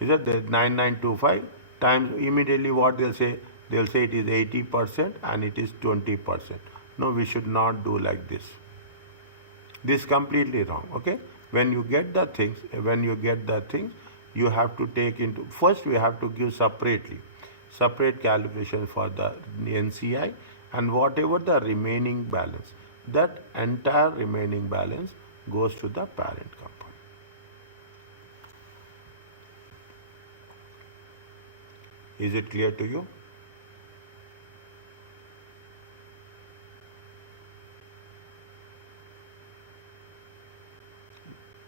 Is that the 9925 times immediately what they'll say? They'll say it is 80% and it is 20%. No, we should not do like this. This is completely wrong. Okay? When you get the things, you have to take into, first we have to give separate calculation for the NCI, and whatever the remaining balance, that entire remaining balance goes to the parent company. Is it clear to you?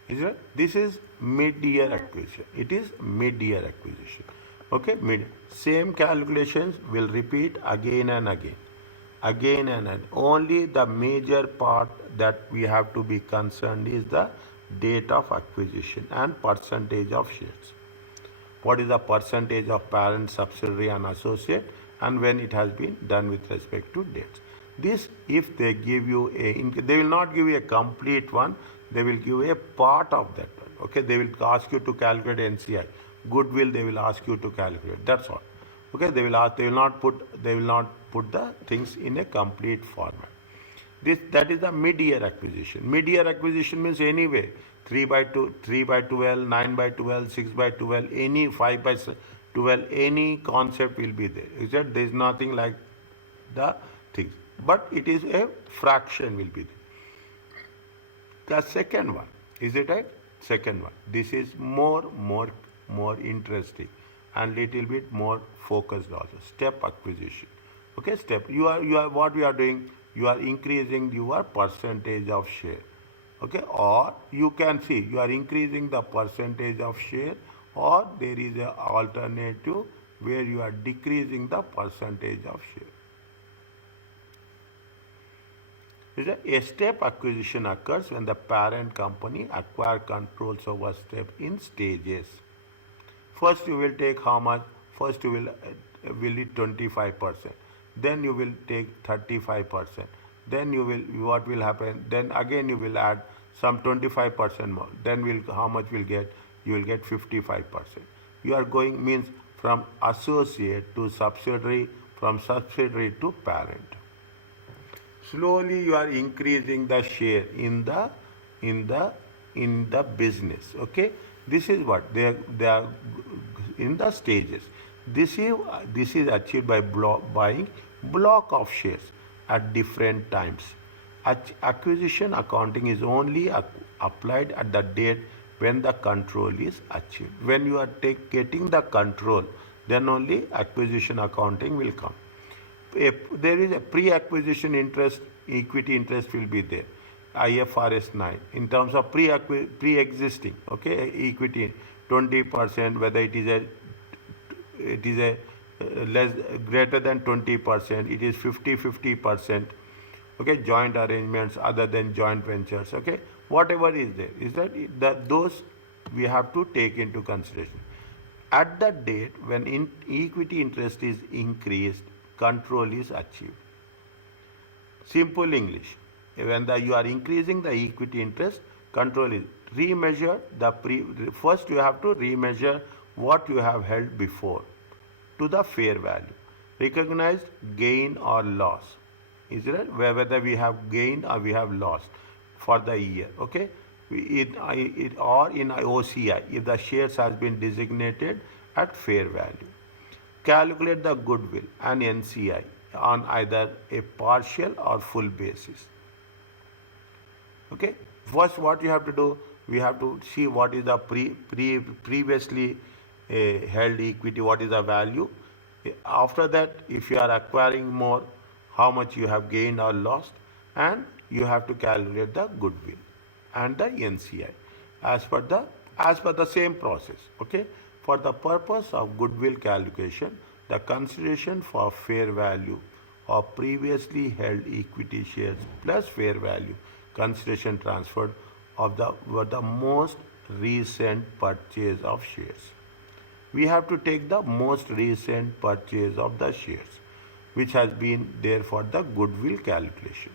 Is it? This is mid-year acquisition. It is mid-year acquisition. Okay, same calculations will repeat again and again. Again and again. Only the major part that we have to be concerned is the date of acquisition and percentage of shares. What is the percentage of parent, subsidiary and associate, and when it has been done with respect to dates. This, if they give you they will not give you a complete one, they will give you a part of that one. Okay, they will ask you to calculate NCI. Goodwill they will ask you to calculate. That's all. Okay, they will not put the things in a complete format. That is the mid-year acquisition. Mid-year acquisition means anyway 3 by 2, 3 by 12, 9 by 12, 6 by 12, any 5 by 12, any concept will be there. Is that there is nothing like the things, but it is a fraction will be there. The second one, is it right? Second one. This is more interesting and little bit more focused also. Step acquisition. Okay, step. You are what we are doing. You are increasing your percentage of share. Okay, or you can see you are increasing the percentage of share, or there is a alternative where you are decreasing the percentage of share. A step acquisition occurs when the parent company acquire controls over step in stages. First you will take how much? First you will it 25%. Then you will take 35%. Then you will, what will happen? Then again you will add some 25% more. Then how much will get? You will get 55%. You are going means from associate to subsidiary, from subsidiary to parent. Slowly you are increasing the share in the business. Okay, this is what they are in the stages. This is achieved by buying block of shares at different times. Acquisition accounting is only applied at the date when the control is achieved. When you are getting the control, then only acquisition accounting will come. There is a pre-acquisition interest, equity interest will be there. IFRS 9 in terms of pre-existing, okay, equity 20%, whether it is a less greater than 20%, it is 50%, okay, joint arrangements other than joint ventures, okay, whatever is there, is that those we have to take into consideration. At the date when equity interest is increased, control is achieved. Simple English. When you are increasing the equity interest, control is remeasure first you have to remeasure what you have held before to the fair value. Recognized gain or loss. Is it whether we have gained or we have lost for the year? Okay. Or in OCI if the shares has been designated at fair value. Calculate the goodwill and NCI on either a partial or full basis. Okay. First, what you have to do, we have to see what is the previously held equity, what is the value. After that, if you are acquiring more, how much you have gained or lost, and you have to calculate the goodwill and the NCI as per the same process. Okay. For the purpose of goodwill calculation, the consideration for fair value of previously held equity shares plus fair value consideration transferred of the most recent purchase of shares. We have to take the most recent purchase of the shares which has been there for the goodwill calculation.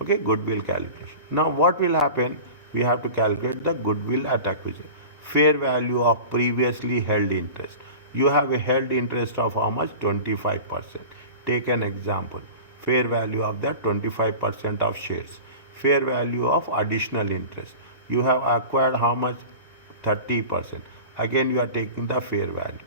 Okay, goodwill calculation. Now what will happen? We have to calculate the goodwill at acquisition. Fair value of previously held interest. You have a held interest of how much? 25%. Take an example. Fair value of that 25% of shares. Fair value of additional interest. You have acquired how much? 30%. Again you are taking the fair value.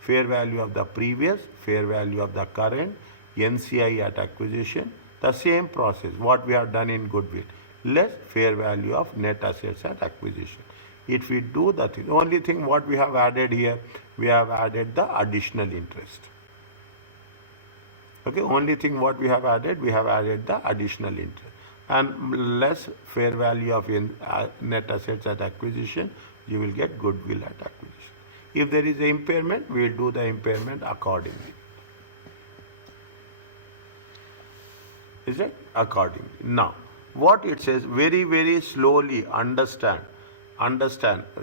Fair value of the previous, fair value of the current, NCI at acquisition. The same process what we have done in goodwill. Less fair value of net assets at acquisition. If we do the thing, only thing what we have added here, we have added the additional interest. Okay, only thing what we have added the additional interest. And less fair value of net assets at acquisition, you will get goodwill at acquisition. If there is an impairment, we will do the impairment accordingly. Is it? Accordingly. Now, what it says, very, very slowly understand,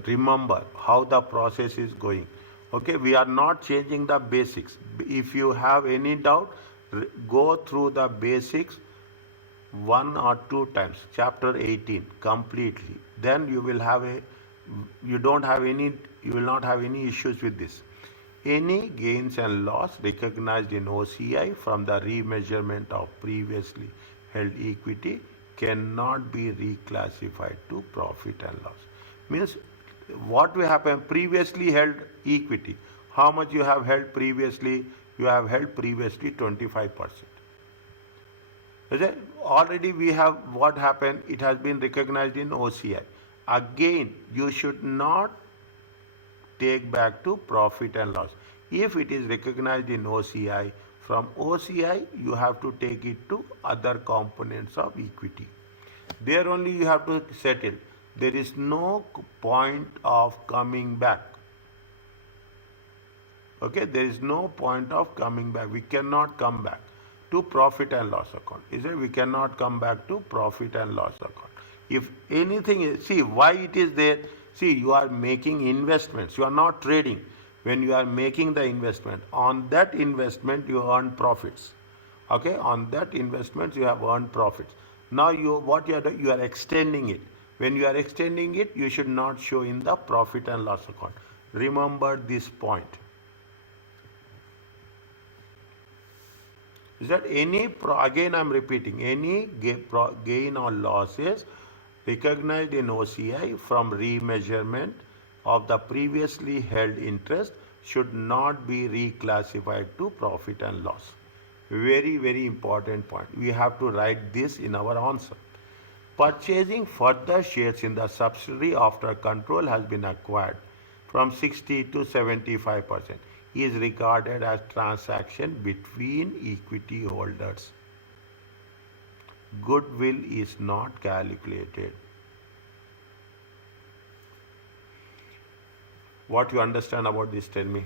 remember how the process is going. Okay, we are not changing the basics. If you have any doubt, go through the basics 1 or 2 times, chapter 18 completely. Then you will not have any issues with this. Any gains and loss recognized in OCI from the remeasurement of previously held equity cannot be reclassified to profit and loss. Means what will happen? Previously held equity. How much you have held previously? You have held previously 25%. Is it? Already we have what happened? It has been recognized in OCI. Again, you should not take back to profit and loss. If it is recognized in OCI, from OCI you have to take it to other components of equity. There only you have to settle. There is no point of coming back. Okay, there is no point of coming back. We cannot come back to profit and loss account. Is it? We cannot come back to profit and loss account. If anything is, see why it is there. See, you are making investments. You are not trading. When you are making the investment, on that investment you earn profits. Okay, on that investment you have earned profits. Now what you are doing, you are extending it. When you are extending it, you should not show in the profit and loss account. Remember this point. Is that again I am repeating, any gain or losses recognized in OCI from remeasurement of the previously held interest should not be reclassified to profit and loss. Very, very important point. We have to write this in our answer. Purchasing further shares in the subsidiary after control has been acquired from 60 to 75% is regarded as transaction between equity holders. Goodwill is not calculated. What you understand about this, tell me.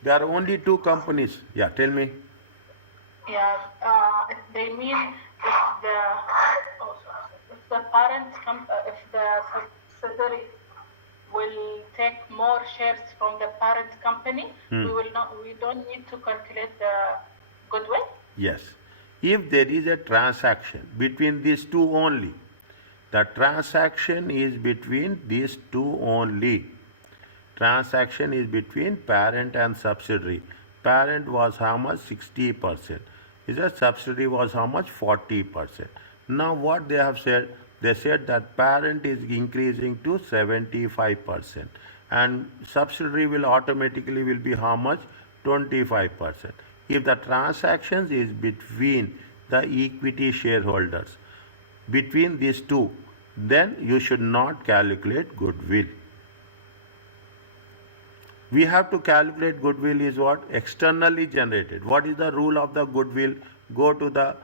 There are only two companies. Yeah, tell me. Yeah, they mean if the if the subsidiary will take more shares from the parent company, we don't need to calculate the goodwill. Yes. If there is a transaction between these two only, the transaction is between these two only. Transaction is between parent and subsidiary. Parent was how much? 60%. Is that subsidiary was how much? 40%. Now what they have said? They said that parent is increasing to 75% and subsidiary will automatically will be how much? 25%. If the transactions is between the equity shareholders, between these two, then you should not calculate goodwill. We have to calculate goodwill is what? Externally generated. What is the rule of the goodwill? Go to the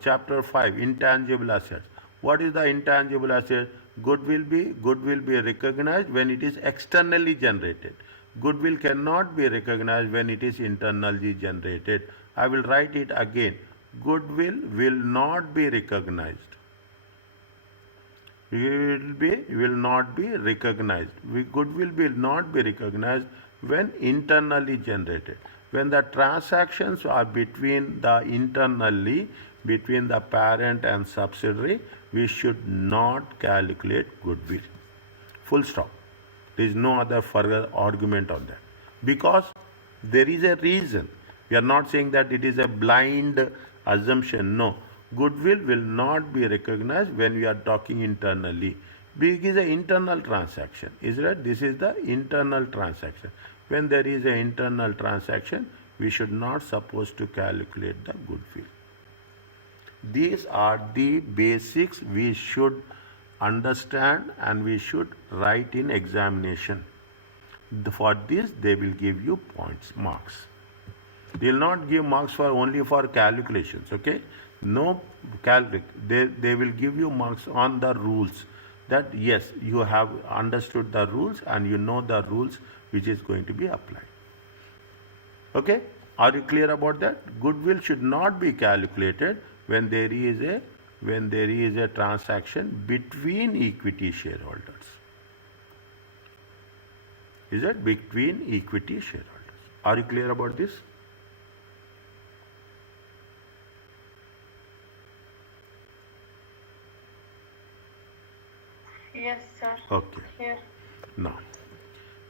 chapter 5, intangible assets. What is the intangible asset? Goodwill be recognized when it is externally generated. Goodwill cannot be recognized when it is internally generated. I will write it again. Goodwill will not be recognized. Will not be recognized. Goodwill will not be recognized when internally generated. When the transactions are between the parent and subsidiary, we should not calculate goodwill. Full stop. There is no other further argument on that. Because there is a reason. We are not saying that it is a blind assumption. No. Goodwill will not be recognized when we are talking internally. It is an internal transaction. Is right? This is the internal transaction. When there is an internal transaction, we should not supposed to calculate the goodwill. These are the basics we should understand and we should write in examination. For this, they will give you points, marks. They will not give marks for only for calculations, okay? No they will give you marks on the rules, that yes, you have understood the rules and you know the rules which is going to be applied. Okay, are you clear about that? Goodwill should not be calculated when there is a transaction between equity shareholders. Is it between equity shareholders? Are you clear about this? Yes, sir. Okay. Here.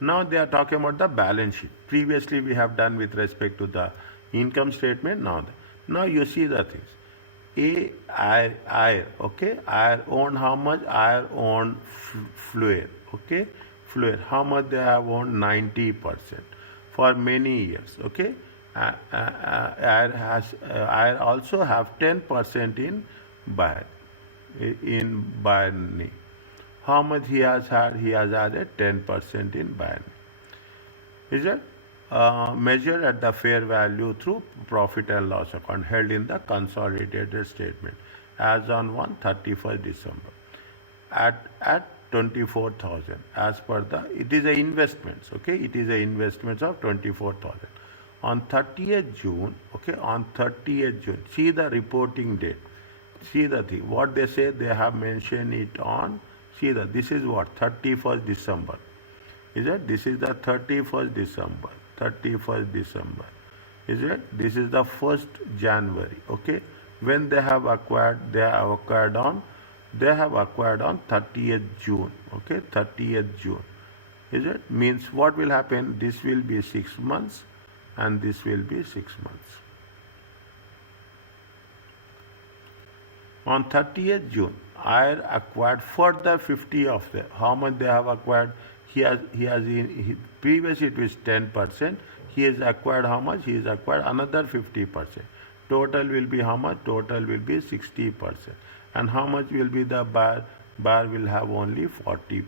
Now they are talking about the balance sheet. Previously we have done with respect to the income statement. Now you see the things. Okay, I own how much? I own Fluor. Okay, Fluor. How much they have owned? 90% for many years. Okay, I also have 10% in Bayer, in Bayern. How much he has had? He has added 10% in Bayern. Is it? Measured at the fair value through profit and loss account held in the consolidated statement as on 31st December at 24,000 as per the, it is a investments, okay, it is a investments of 24,000 on 30th June, okay, on 30th June, see the reporting date, see the thing, what they say, they have mentioned it on, see that this is what, 31st December, is it? This is the 31st December, 31st December, is it? This is the 1st January, okay? When they have acquired, they have acquired on 30th June, okay? 30th June, is it? Means what will happen? This will be 6 months and this will be 6 months. On 30th June, I acquired further 50 of them. How much they have acquired? Previously it was 10%. He has acquired how much? He has acquired another 50%. Total will be how much? Total will be 60%. And how much will be the bar? Bar will have only 40%.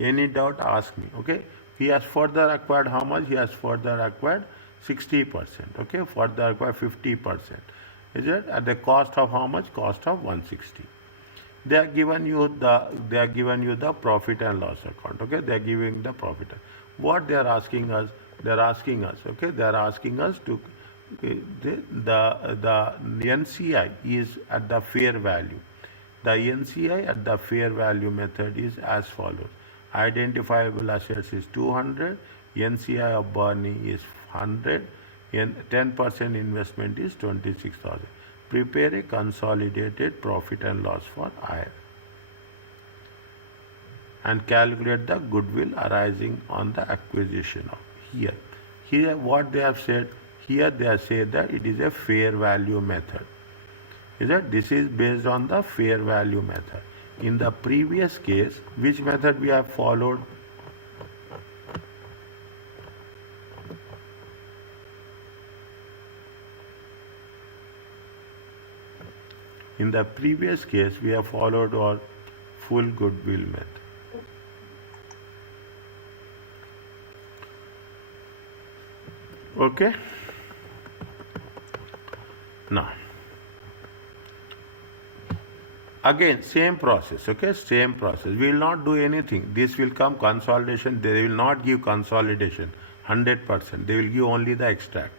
Any doubt? Ask me. Okay. He has further acquired how much? He has further acquired 60%. Okay. Further acquired 50%. Is it at the cost of how much? Cost of 160. They are given you the profit and loss account. Okay, they are giving the profit. What they are asking us? They are asking us. Okay, they are asking us to the NCI is at the fair value. The NCI at the fair value method is as follows: identifiable assets is 200, NCI of burning is 100, 10% investment is 26,000. Prepare a consolidated profit and loss for IR and calculate the goodwill arising on the acquisition of here. Here what they have said, here they have said that it is a fair value method. Is that this is based on the fair value method. In the previous case, which method we have followed? In the previous case, we have followed our full goodwill method. Okay? Now, again, same process, okay? Same process. We will not do anything. This will come consolidation. They will not give consolidation 100%. They will give only the extract.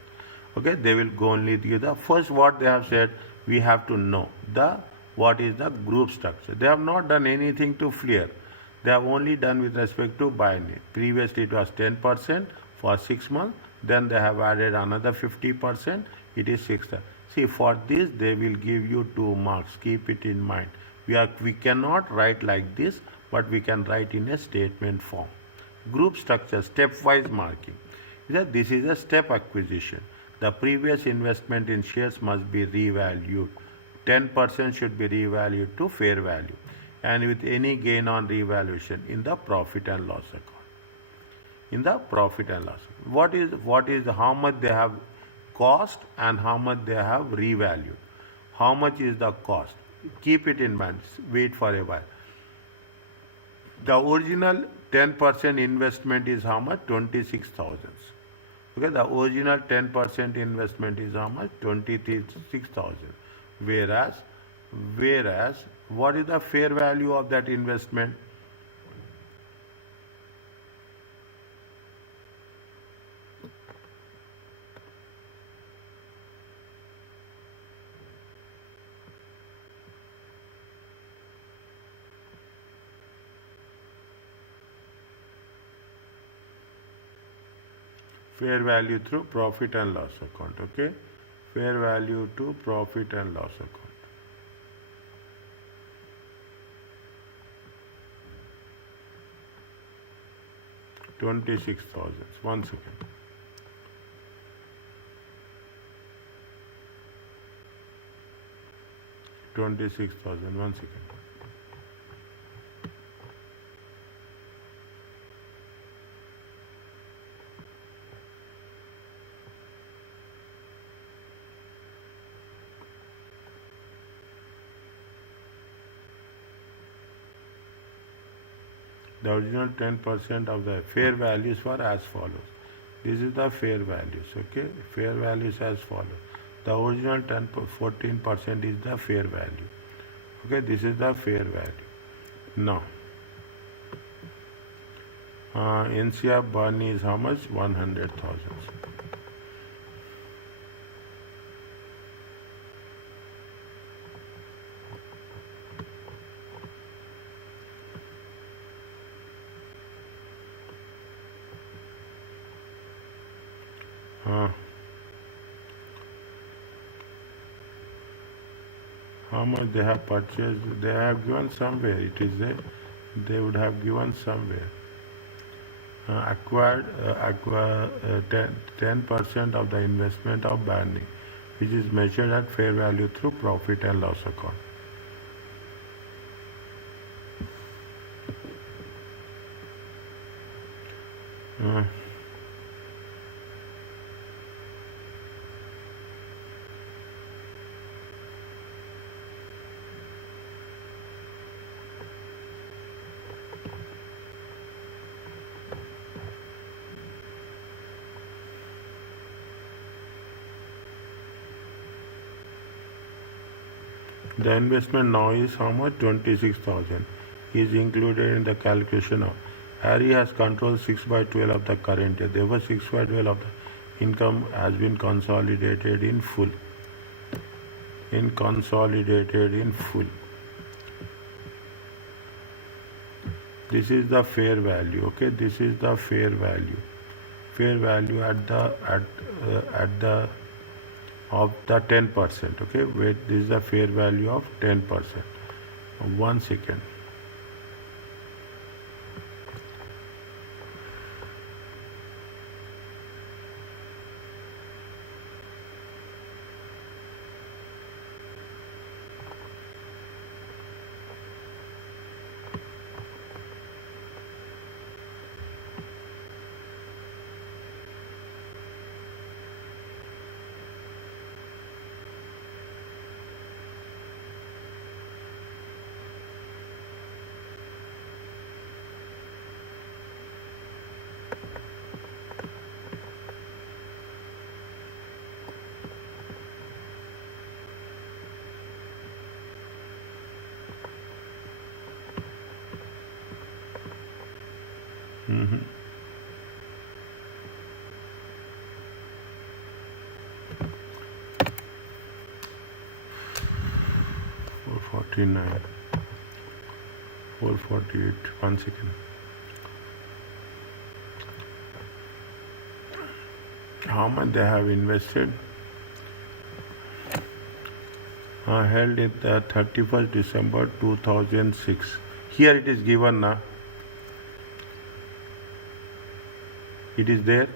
Okay? They will go only give the first what they have said. We have to know what is the group structure. They have not done anything to Fluor. They have only done with respect to binary. Previously it was 10% for 6 months. Then they have added another 50%. It is 6. See, for this they will give you 2 marks. Keep it in mind. We cannot write like this, but we can write in a statement form. Group structure, stepwise marking. This is a step acquisition. The previous investment in shares must be revalued. 10% should be revalued to fair value, and with any gain on revaluation in the profit and loss account. In the profit and loss, what is how much they have cost and how much they have revalued? How much is the cost? Keep it in mind. Wait for a while. The original 10% investment is how much? 26,000. Okay, the original 10% investment is how much? 26,000. Whereas, what is the fair value of that investment? fair value through profit and loss account. Okay, fair value to profit and loss account. $26,000. 1 second. $26,000. 1 second. The original 10% of the fair values were as follows. This is the fair values, okay? Fair values as follows. The original 14% is the fair value. Okay, this is the fair value. Now, NCR Barney is how much? 100,000. How much they have purchased? They have given somewhere. It is there. They would have given somewhere. Acquired 10% of the investment of Barney, which is measured at fair value through profit and loss account. The investment now is how much? 26,000 is included in the calculation of. Harry has controlled 6 by 12 of the current year. Therefore, 6 by 12 of the income has been consolidated in full. This is the fair value. Okay, this is the fair value. Fair value at the of the 10%. Okay, wait, this is the fair value of 10%. 1 second. Mm-hmm. $449, $448. 1 second. How much they have invested? Held in the 31st December 2006. Here it is given now. It is there.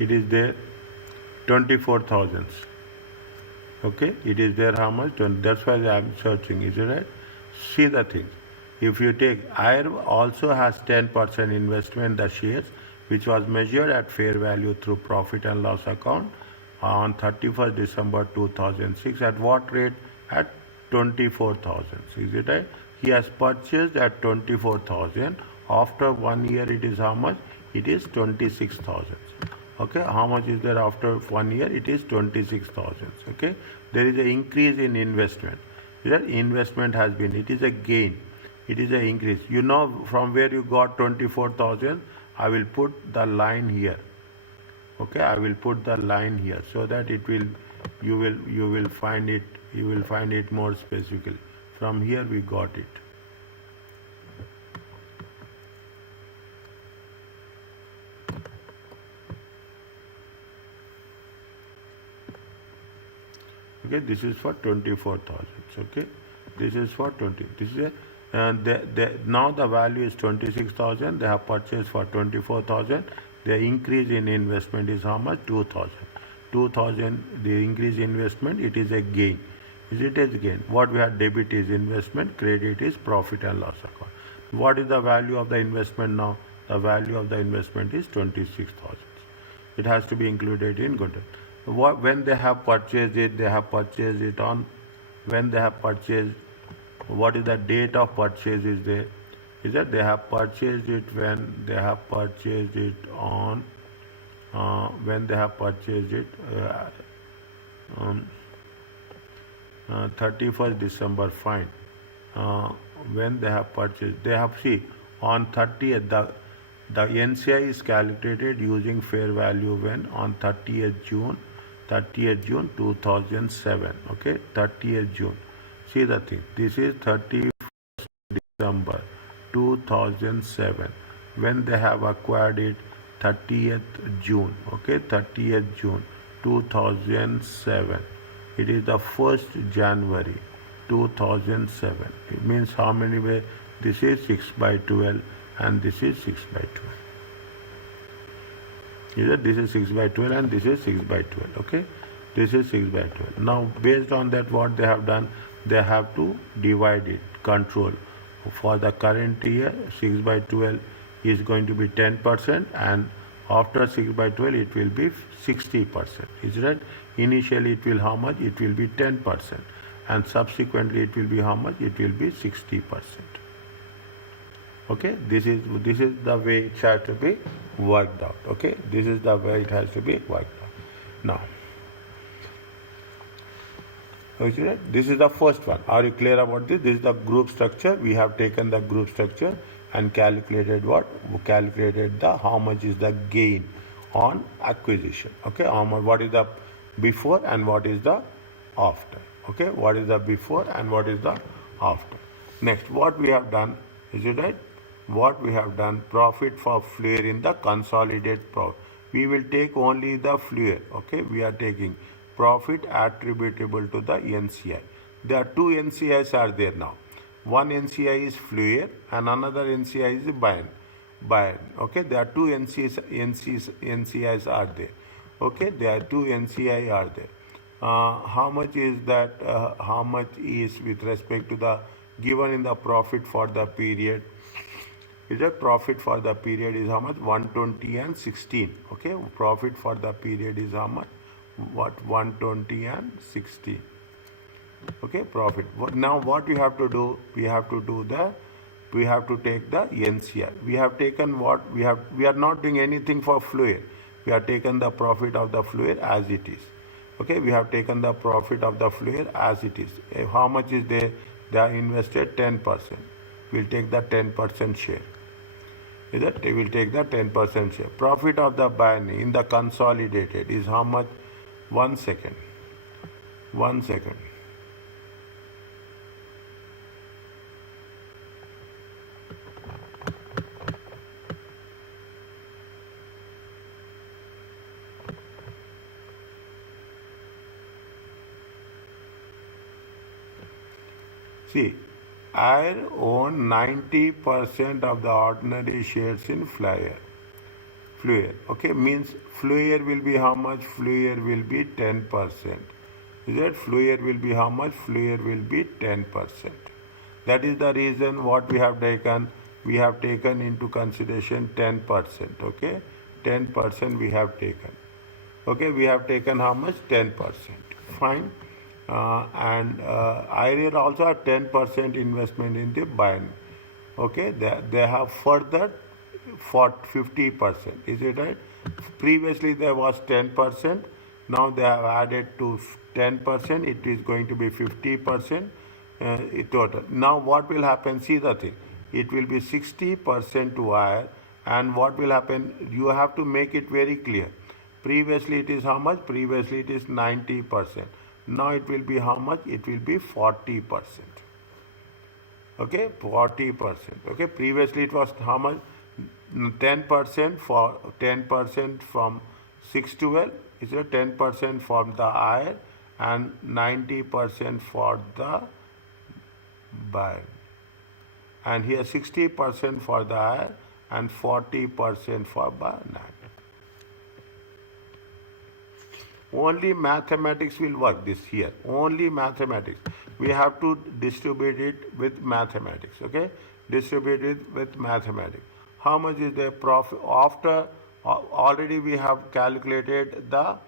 It is there. 24,000. Okay, it is there how much? That's why I am searching. Is it right? See the thing. If you take IRV also has 10% investment the shares, which was measured at fair value through profit and loss account on 31st December 2006. At what rate? At 24,000. Is it right? He has purchased at 24,000. After 1 year, it is how much? It is 26,000. Okay, how much is there after 1 year? It is 26,000. Okay, there is an increase in investment. That investment has been, it is a gain. It is an increase. You know from where you got 24,000. I will put the line here. Okay, I will put the line here so that it will, you will find it more specifically. From here we got it. Okay, this is for 24,000. Okay, this is for 20. This is a, and now the value is 26,000. They have purchased for 24,000. The increase in investment is how much? 2,000. 2,000. The increase in investment, it is a gain. Is it a gain? What we have debit is investment, credit is profit and loss account. What is the value of the investment now? The value of the investment is 26,000. It has to be included in goodwill. When they have purchased it, they have purchased it on, when they have purchased, what is the date of purchase is there? Is that they have purchased it when they have purchased it on, when they have purchased it, 31st December, fine. When they have purchased, they have, see, on 30th, the NCI is calculated using fair value when on 30th June 2007. Okay, 30th June. See the thing. This is 31st December 2007. When they have acquired it, 30th June. Okay, 30th June 2007. It is the 1st January 2007. It means how many way? This is 6 by 12 and this is 6 by 12. This is 6 by 12 and this is 6 by 12. Okay, this is 6 by 12. Now based on that, what they have done, they have to divide it, control. For the current year, 6 by 12 is going to be 10%, and after 6 by 12 it will be 60%. Is right? Initially it will how much? It will be 10%, and subsequently it will be how much? It will be 60%. Okay, this is the way it has to be worked out. Okay, this is the way it has to be worked out. Now, okay, this is the first one. Are you clear about this? This is the group structure. We have taken the group structure and calculated what? Calculated the how much is the gain on acquisition. Okay, how much? What is the before and what is the after? Okay, what is the before and what is the after? Next, what we have done, is it right? What we have done, profit for FLIR in the consolidated profit. We will take only the FLIR. Okay, we are taking profit attributable to the NCI. There are two NCIs are there now. One NCI is FLIR and another NCI is BIN. Okay, there are two NCIs are there. Okay, there are two NCI are there. How much is that? How much is with respect to the given in the profit for the period? Is that profit for the period is how much? 120 and 16. Okay, profit for the period is how much? What? 120 and 16. Okay, profit. Now what we have to do? We have to take the NCI. We have taken what we have. We are not doing anything for FLIR. We have taken the profit of the FLIR as it is. Okay, we have taken the profit of the FLIR as it is. How much is there? They are invested 10%. We'll take the 10% share. Is that? They will take the 10% share. Profit of the BIN in the consolidated is how much? 1 second. 1 second. See, I own 90% of the ordinary shares in FLIR. Okay, means FLIR will be how much? FLIR will be 10%. Is that? FLIR will be how much? FLIR will be 10%. That is the reason what we have taken. We have taken into consideration 10%. Okay, 10% we have taken. Okay, we have taken how much? 10%. Fine. And IRIR also have 10% investment in the BIN. Okay, they have further for 50%. Is it right? Previously there was 10%. Now they have added to 10%. It is going to be 50% total. Now what will happen? See the thing. It will be 60% to IR. And what will happen? You have to make it very clear. Previously it is how much? Previously it is 90%. Now it will be how much? It will be 40%. Okay, 40%. Okay, previously it was how much? 10% for 10% from 6 to 12. Is it 10% from the IR and 90% for the buyer. And here 60% for the buyer and 40% for buyer. Only mathematics will work this here. Only mathematics. We have to distribute it with mathematics. Okay? Distribute it with mathematics. How much is the profit? After already we have calculated the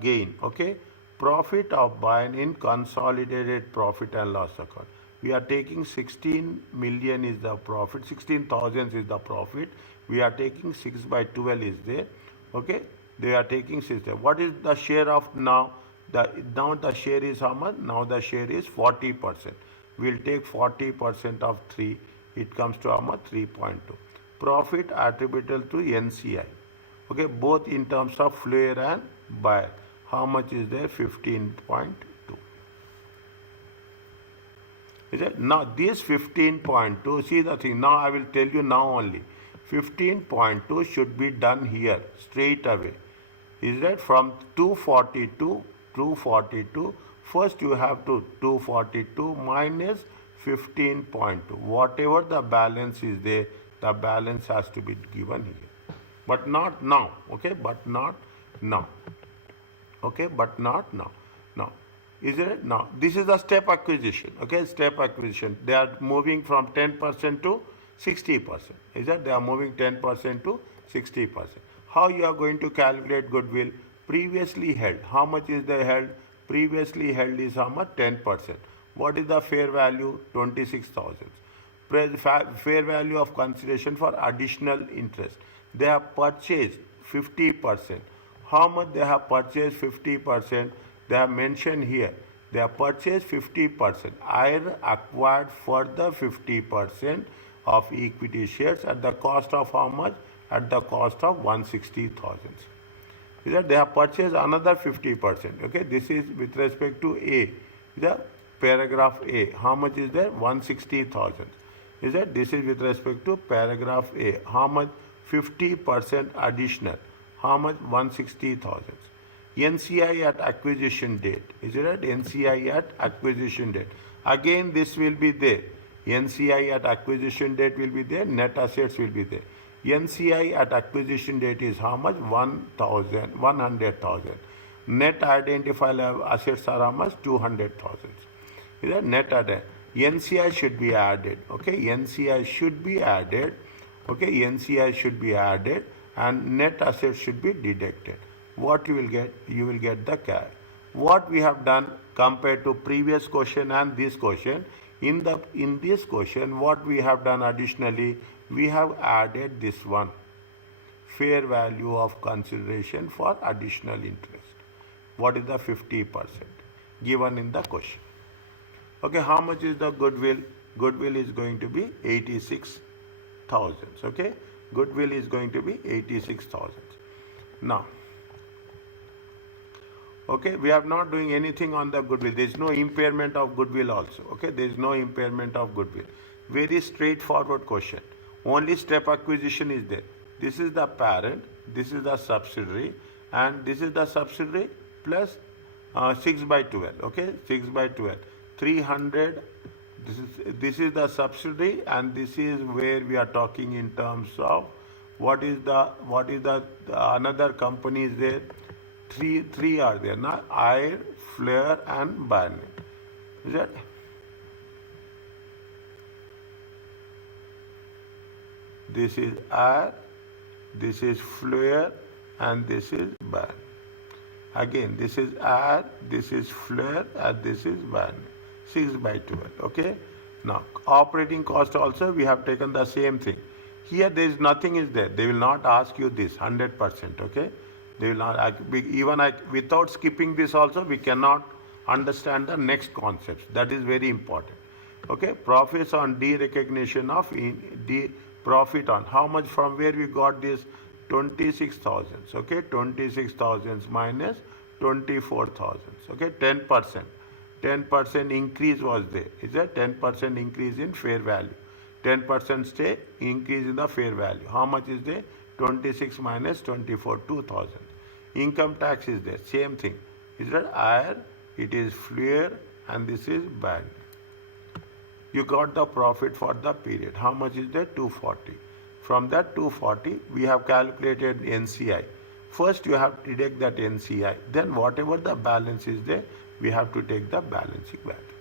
gain. Okay? Profit of buying in consolidated profit and loss account. We are taking 16 million is the profit, 16,000 is the profit. We are taking 6 by 12 is there. Okay? They are taking 6. What is the share of now? Now the share is how much? Now the share is 40%. We'll take 40% of 3. It comes to how much? 3.2. Profit attributable to NCI. Okay, both in terms of floor and buyer. How much is there? 15.2. Is it? Now this 15.2, see the thing, now I will tell you now only. 15.2 should be done here, straight away. Is that from 242, first you have to 242 minus 15.2. Whatever the balance is there, the balance has to be given here. But not now, okay? But not now. Okay, but not now. Now, is it? Now, this is the step acquisition, okay? Step acquisition. They are moving from 10% to 60%. Is that? They are moving 10% to 60%. How you are going to calculate goodwill? Previously held. How much is the held? Previously held is how much? 10%. What is the fair value? 26,000. Fair value of consideration for additional interest. They have purchased 50%. How much they have purchased 50%? They have mentioned here. They have purchased 50%. I acquired further 50% of equity shares at the cost of how much? At the cost of 160,000. Is that they have purchased another 50%. Okay, this is with respect to A. The paragraph A. How much is there? 160,000. Is that this is with respect to paragraph A. How much? 50% additional. How much? 160,000. NCI at acquisition date. Is it right? NCI at acquisition date. Again, this will be there. NCI at acquisition date will be there. Net assets will be there. NCI at acquisition date is how much? 100,000. Net identifiable assets are how much? 200,000. Is that net added? NCI should be added. Okay, NCI should be added. Okay, NCI should be added and net assets should be deducted. What you will get? You will get the cash. What we have done compared to previous question and this question, in this question, what we have done additionally, we have added this one, fair value of consideration for additional interest. What is the 50% given in the question? Okay, how much is the goodwill? Goodwill is going to be 86,000. Okay, goodwill is going to be 86,000. Now, okay, we are not doing anything on the goodwill. There is no impairment of goodwill also. Okay, there is no impairment of goodwill. Very straightforward question. Only step acquisition is there. This is the parent, this is the subsidiary, and this is the subsidiary plus 6 by 12. Okay, 6 by 12. 300. This is the subsidiary, and this is where we are talking in terms of what is the another company is there. Three are there now. Air, Fleur, and Barney. Is that? This is Air, this is Fleur, and this is Barney. Again, this is Air, this is Fleur, and this is Barney. 6 by 12. Okay. Now, operating cost also we have taken the same thing. Here there is nothing is there. They will not ask you this 100%. Okay. They will not, even without skipping this also, we cannot understand the next concepts. That is very important. Okay, profits on derecognition of profit on how much, from where we got this 26,000. Okay, 26,000 minus 24,000. Okay, 10%. 10% increase was there. Is that 10% increase in fair value? 10% stay increase in the fair value. How much is there? 26 minus 24, 2,000. Income tax is there, same thing. Is that iron? It is fluor and this is band. You got the profit for the period. How much is that? 240. From that 240, we have calculated NCI. First, you have to deduct that NCI. Then, whatever the balance is there, we have to take the balancing value.